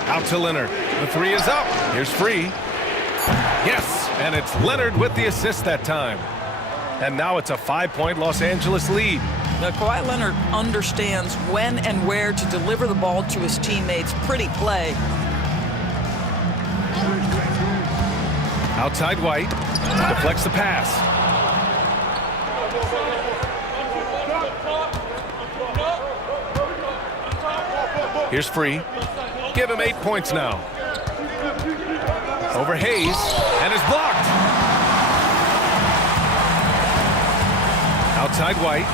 Out to Leonard. The three is up. Here's Free. Yes, and it's Leonard with the assist that time. And now it's a 5-point Los Angeles lead. Now, Kawhi Leonard understands when and where to deliver the ball to his teammates. Pretty play. Outside White. Deflects the pass. Here's Free. Give him 8 points now. Over Hayes, and is blocked. Outside White.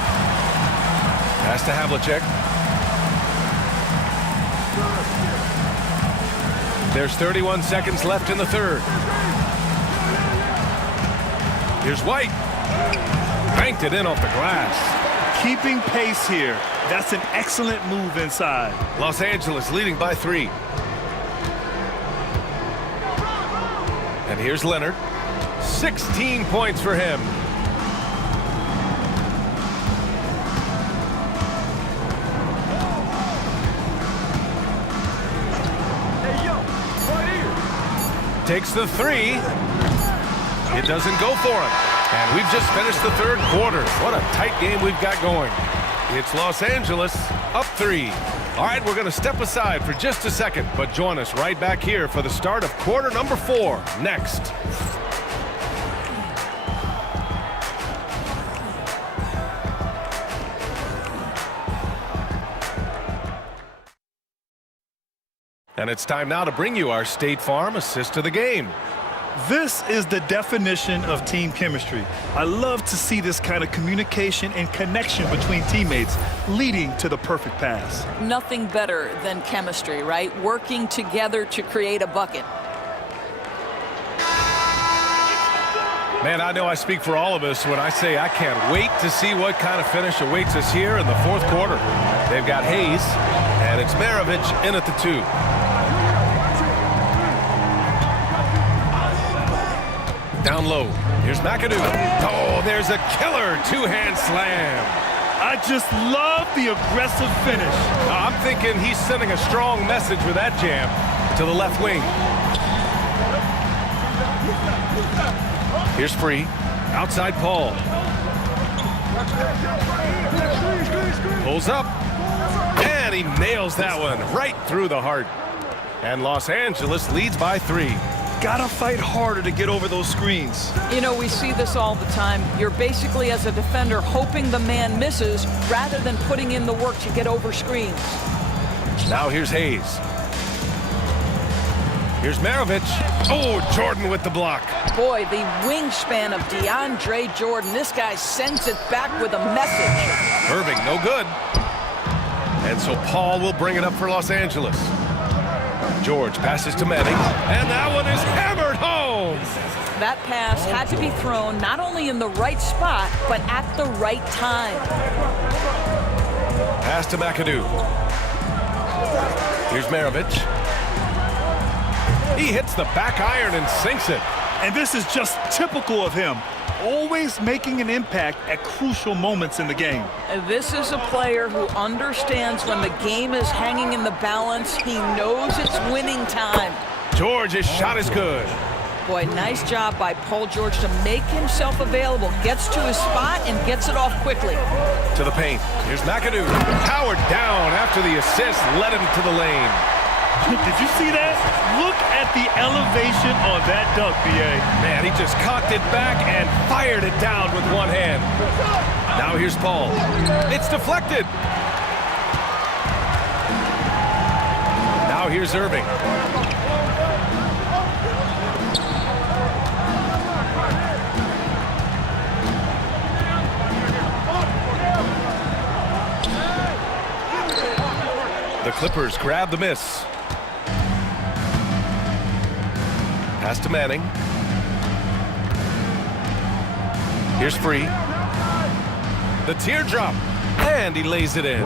Pass to Havlicek. There's 31 seconds left in the third. Here's White. Banked it in off the glass. Keeping pace here. That's an excellent move inside. Los Angeles leading by 3. And here's Leonard. 16 points for him. Takes the 3. It doesn't go for him. And we've just finished the third quarter. What a tight game we've got going. It's Los Angeles up 3. All right, we're going to step aside for just a second, but join us right back here for the start of quarter number 4 next. And it's time now to bring you our State Farm assist of the game. This is the definition of team chemistry. I love to see this kind of communication and connection between teammates leading to the perfect pass. Nothing better than chemistry, right? Working together to create a bucket. Man, I know I speak for all of us when I say I can't wait to see what kind of finish awaits us here in the fourth quarter. They've got Hayes, and it's Maravich in at the 2. Down low. Here's McAdoo. Oh, there's a killer two-hand slam. I just love the aggressive finish. I'm thinking he's sending a strong message with that jam to the left wing. Here's Free. Outside Paul. Pulls up. And he nails that one right through the heart. And Los Angeles leads by 3. Gotta fight harder to get over those screens. You know, we see this all the time. You're basically, as a defender, hoping the man misses rather than putting in the work to get over screens. Now here's Hayes. Here's Maravich. Oh, Jordan with the block. Boy, the wingspan of DeAndre Jordan. This guy sends it back with a message. Irving, no good. And so Paul will bring it up for Los Angeles. George passes to Manning, and that one is hammered home. That pass had to be thrown not only in the right spot, but at the right time. Pass to McAdoo. Here's Maravich. He hits the back iron and sinks it. And this is just typical of him. Always making an impact at crucial moments in the game. This is a player who understands when the game is hanging in the balance. He knows it's winning time. George's shot is good. Boy, nice job by Paul George to make himself available. Gets to his spot and gets it off quickly. To the paint. Here's McAdoo. Powered down after the assist led him to the lane. Did you see that? Look at the elevation on that dunk, B.A. Man, he just cocked it back and fired it down with one hand. Now here's Paul. It's deflected. Now here's Irving. The Clippers grab the miss. Pass to Manning. Here's Free. The teardrop. And he lays it in.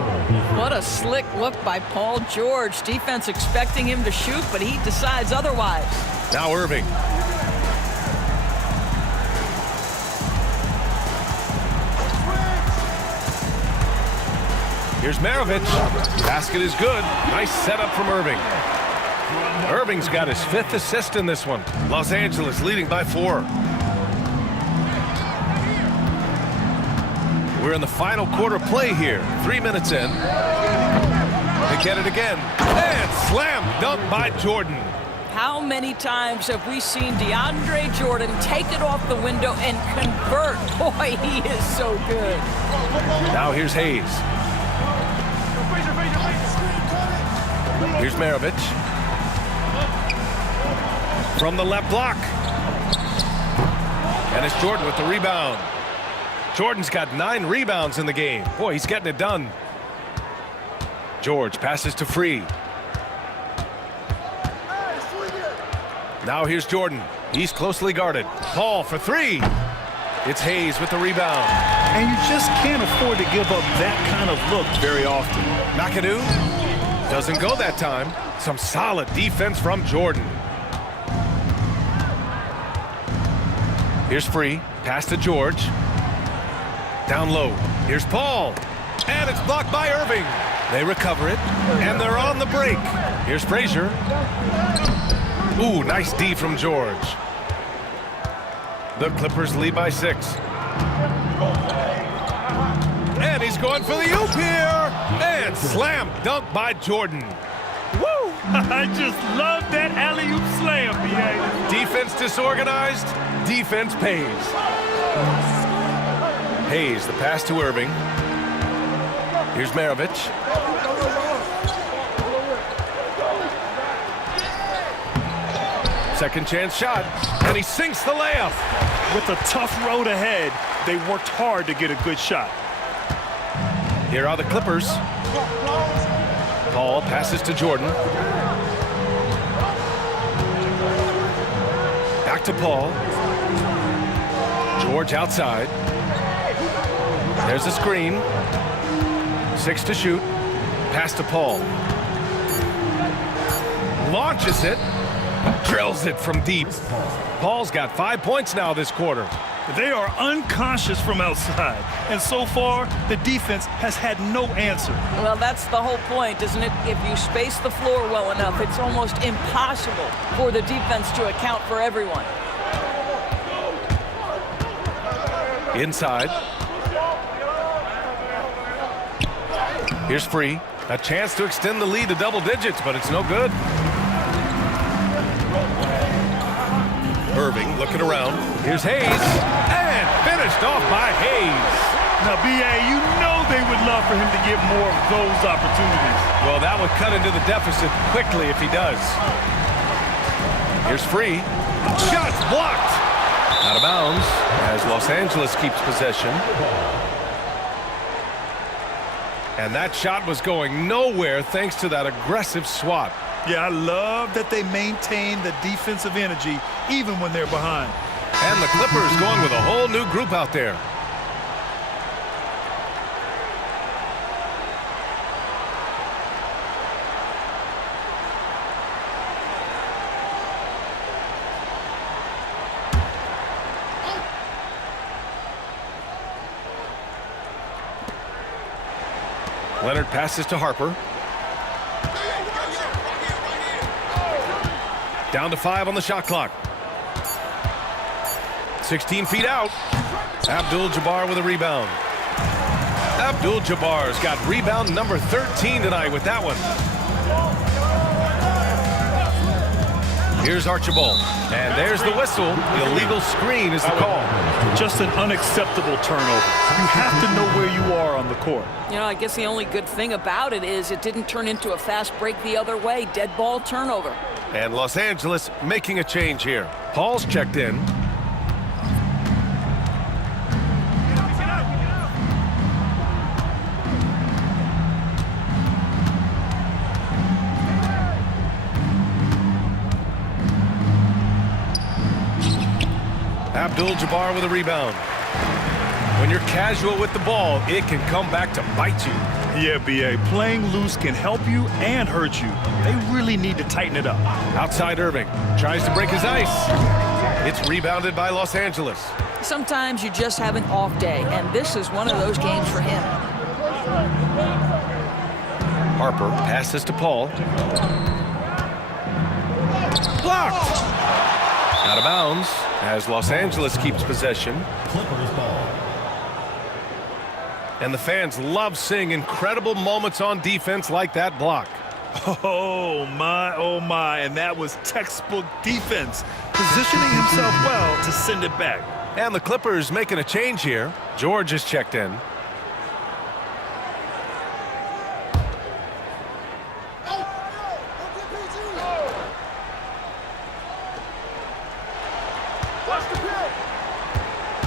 What a slick look by Paul George. Defense expecting him to shoot, but he decides otherwise. Now Irving. Here's Maravich. Basket is good. Nice setup from Irving. Irving's got his 5th assist in this one. Los Angeles leading by 4. We're in the final quarter play here. 3 minutes in. They get it again. And slam dunk by Jordan. How many times have we seen DeAndre Jordan take it off the window and convert? Boy, he is so good. Now here's Hayes. Here's Maravich. From the left block. And it's Jordan with the rebound. Jordan's got 9 rebounds in the game. Boy, he's getting it done. George passes to Free. Now here's Jordan. He's closely guarded. Paul for 3. It's Hayes with the rebound. And you just can't afford to give up that kind of look very often. McAdoo doesn't go that time. Some solid defense from Jordan. Here's Free. Pass to George. Down low. Here's Paul. And it's blocked by Irving. They recover it. And they're on the break. Here's Frazier. Ooh, nice D from George. The Clippers lead by 6. And he's going for the oop here. And slam dunk by Jordan. Woo! I just love that alley-oop slam, B.A. Defense disorganized. Defense pays. Hayes, the pass to Irving. Here's Maravich. Second chance shot, and he sinks the layup. With a tough road ahead, they worked hard to get a good shot. Here are the Clippers. Paul passes to Jordan. Back to Paul. George outside. There's a screen. 6 to shoot. Pass to Paul. Launches it. Drills it from deep. Paul's got 5 points now this quarter. They are unconscious from outside, and so far, the defense has had no answer. Well, that's the whole point, isn't it? If you space the floor well enough, it's almost impossible for the defense to account for everyone. Inside. Here's Free. A chance to extend the lead to double digits, but it's no good. Irving looking around. Here's Hayes. And finished off by Hayes. Now, B.A., you know they would love for him to get more of those opportunities. Well, that would cut into the deficit quickly if he does. Here's Free. Shots blocked. Out of bounds as Los Angeles keeps possession. And that shot was going nowhere thanks to that aggressive swat. Yeah, I love that they maintain the defensive energy even when they're behind. And the Clippers going with a whole new group out there. Leonard passes to Harper. Down to 5 on the shot clock. 16 feet out. Abdul-Jabbar with a rebound. Abdul-Jabbar's got rebound number 13 tonight with that one. Here's Archibald. And there's the whistle. The illegal screen is the call. Just an unacceptable turnover. You have to know where you are on the court. You know, I guess the only good thing about it is it didn't turn into a fast break the other way. Dead ball turnover. And Los Angeles making a change here. Paul's checked in. Abdul-Jabbar with a rebound. When you're casual with the ball, it can come back to bite you. Yeah, B.A., playing loose can help you and hurt you. They really need to tighten it up. Outside Irving. Tries to break his ice. It's rebounded by Los Angeles. Sometimes you just have an off day, and this is one of those games for him. Harper passes to Paul. Blocked! Out of bounds as Los Angeles keeps possession. Clippers ball. And the fans love seeing incredible moments on defense like that block. Oh, my, and that was textbook defense, positioning himself well to send it back. And the Clippers making a change here. George is checked in.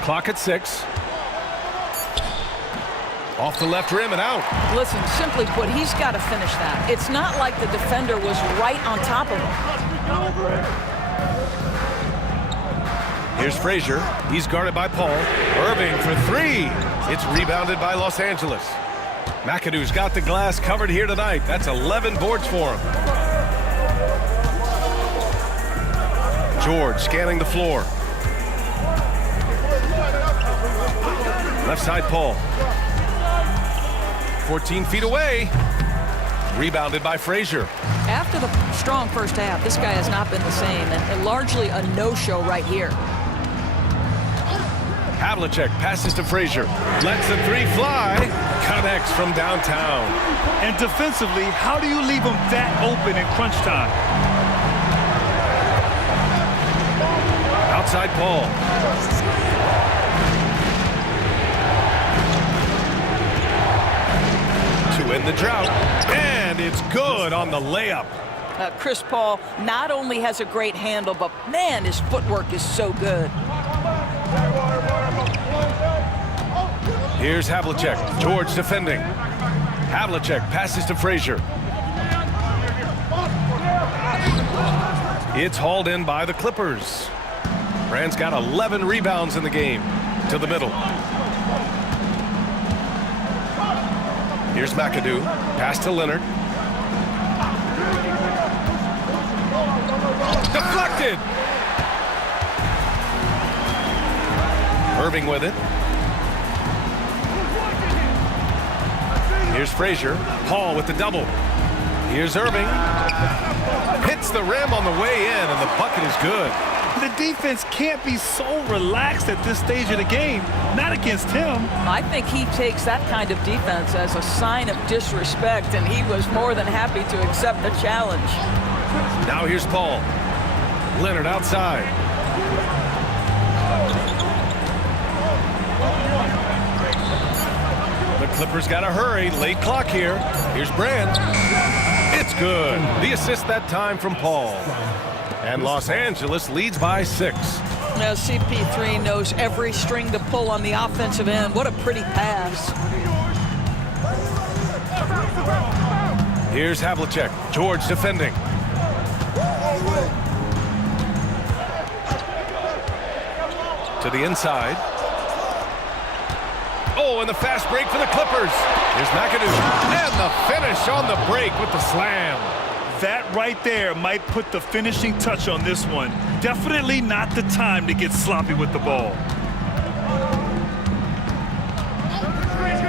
Clock at 6. Off the left rim and out. Listen, simply put, he's got to finish that. It's not like the defender was right on top of him. Here's Frazier. He's guarded by Paul. Irving for 3. It's rebounded by Los Angeles. McAdoo's got the glass covered here tonight. That's 11 boards for him. George scanning the floor. Left side, Paul. 14 feet away. Rebounded by Frazier. After the strong first half, this guy has not been the same, and largely a no-show right here. Havlicek passes to Frazier. Lets the 3 fly. Connects from downtown. And defensively, how do you leave them that open in crunch time? Outside Paul. To end the drought. And it's good on the layup. Chris Paul not only has a great handle, but man, his footwork is so good. Here's Havlicek. George defending. Havlicek passes to Frazier. It's hauled in by the Clippers. Brand's got 11 rebounds in the game. To the middle. Here's McAdoo. Pass to Leonard. Deflected. Irving with it. Here's Frazier. Paul with the double. Here's Irving. Hits the rim on the way in, and the bucket is good. The defense can't be so relaxed at this stage of the game. Not against him. I think he takes that kind of defense as a sign of disrespect, and he was more than happy to accept the challenge. Now here's Paul. Leonard outside. The Clippers got to hurry. Late clock here. Here's Brand. It's good. The assist that time from Paul. And Los Angeles leads by 6. Now CP3 knows every string to pull on the offensive end. What a pretty pass. Here's Havlicek. George defending. To the inside. Oh, and the fast break for the Clippers. Here's McAdoo. And the finish on the break with the slam. That right there might put the finishing touch on this one. Definitely not the time to get sloppy with the ball.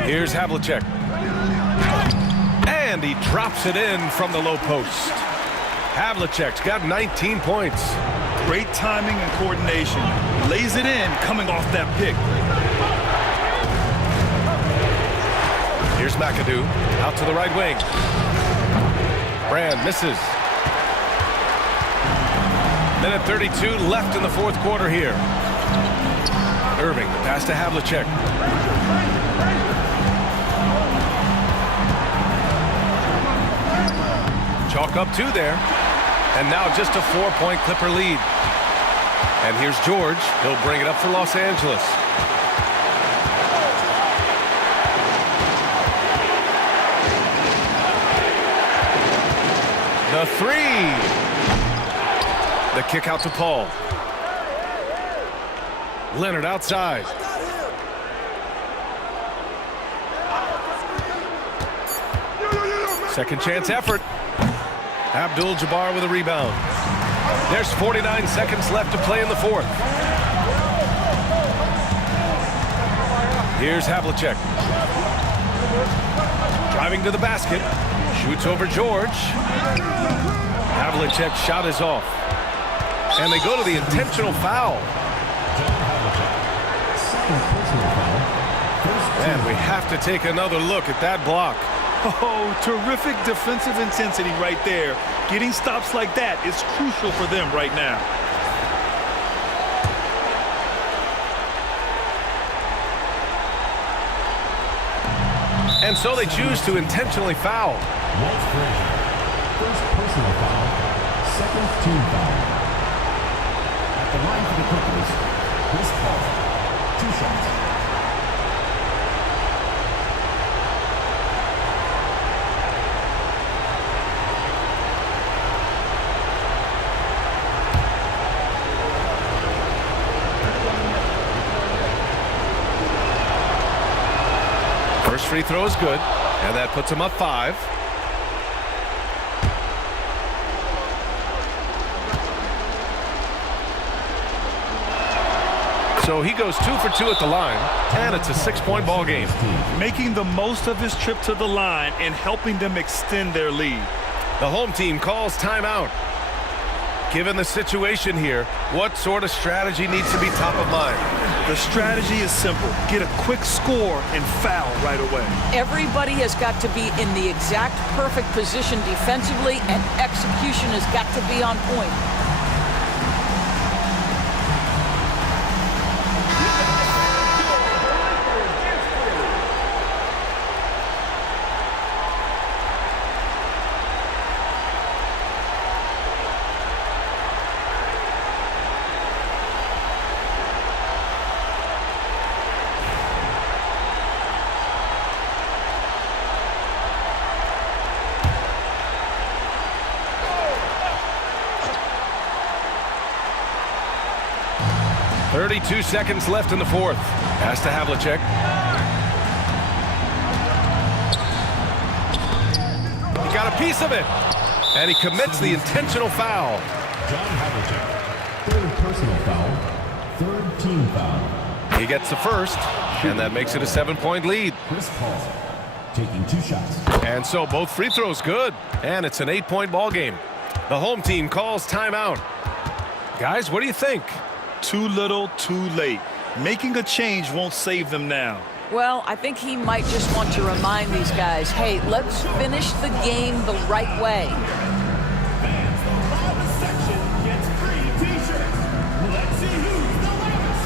Here's Havlicek. And he drops it in from the low post. Havlicek's got 19 points. Great timing and coordination. Lays it in coming off that pick. Here's McAdoo. Out to the right wing. Brand misses. Minute 32 left in the fourth quarter here. Irving, the pass to Havlicek. Chalk up 2 there. And now just a 4-point Clipper lead. And here's George. He'll bring it up for Los Angeles. The 3. The kick out to Paul. Leonard outside. Second chance effort. Abdul-Jabbar with a rebound. There's 49 seconds left to play in the fourth. Here's Havlicek. Driving to the basket. Shoots over George. Havlicek's shot is off. And they go to the intentional foul. And we have to take another look at that block. Oh, terrific defensive intensity right there. Getting stops like that is crucial for them right now. And so they choose to intentionally foul. Walt Frazier. First personal foul. Second team foul. At the line for the Clippers, Chris Paul. 2 shots. First free throw is good, and that puts him up 5. So he goes 2 for 2 at the line, and it's a 6-point ball game. Making the most of his trip to the line and helping them extend their lead. The home team calls timeout. Given the situation here, what sort of strategy needs to be top of mind? The strategy is simple. Get a quick score and foul right away. Everybody has got to be in the exact perfect position defensively, and execution has got to be on point. 32 seconds left in the fourth. Pass to Havlicek. He got a piece of it. And he commits the intentional foul. John Havlicek, third personal foul, third team foul. He gets the first, and that makes it a 7-point lead. Chris Paul taking 2 shots. And so both free throws good, and it's an 8-point ball game. The home team calls timeout. Guys, what do you think? Too little, too late. Making a change won't save them now. Well, I think he might just want to remind these guys, hey, let's finish the game the right way. Fans from around the section gets free t-shirts. Let's see who's the loudest.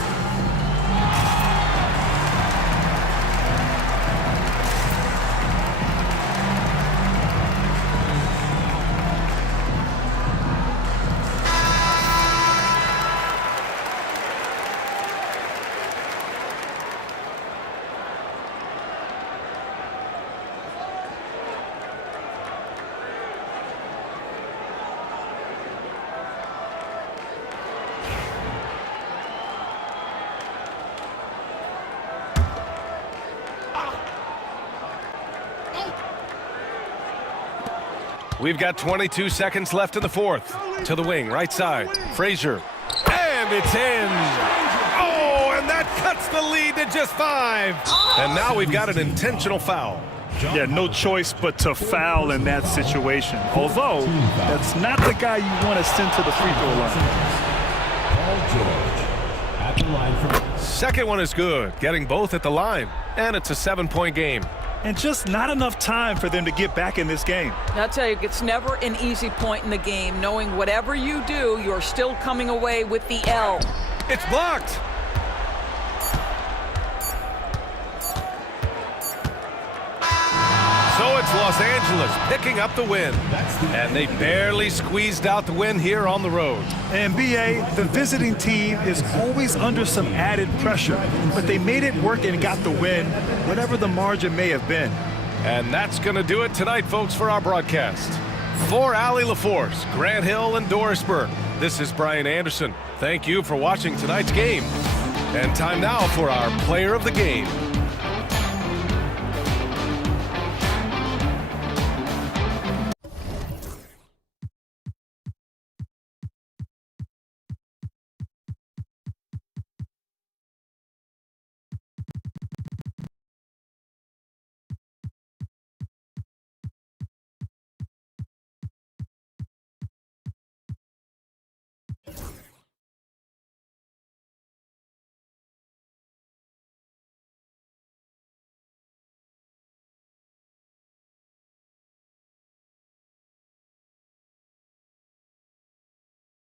We've got 22 seconds left in the fourth. To the wing, right side. Frazier. And it's in. Oh, and that cuts the lead to just 5. And now we've got an intentional foul. Yeah, no choice but to foul in that situation. Although, that's not the guy you want to send to the free throw line. Paul George at the line for Second one is good, getting both at the line. And it's a 7-point game. And just not enough time for them to get back in this game. I'll tell you, it's never an easy point in the game, knowing whatever you do, you're still coming away with the L. It's blocked. So it's Los Angeles picking up the win. And they barely squeezed out the win here on the road. And BA, the visiting team is always under some added pressure, but they made it work and got the win, whatever the margin may have been. And that's going to do it tonight, folks, for our broadcast. For Allie LaForce, Grant Hill, and Doris Burke, this is Brian Anderson. Thank you for watching tonight's game. And time now for our player of the game.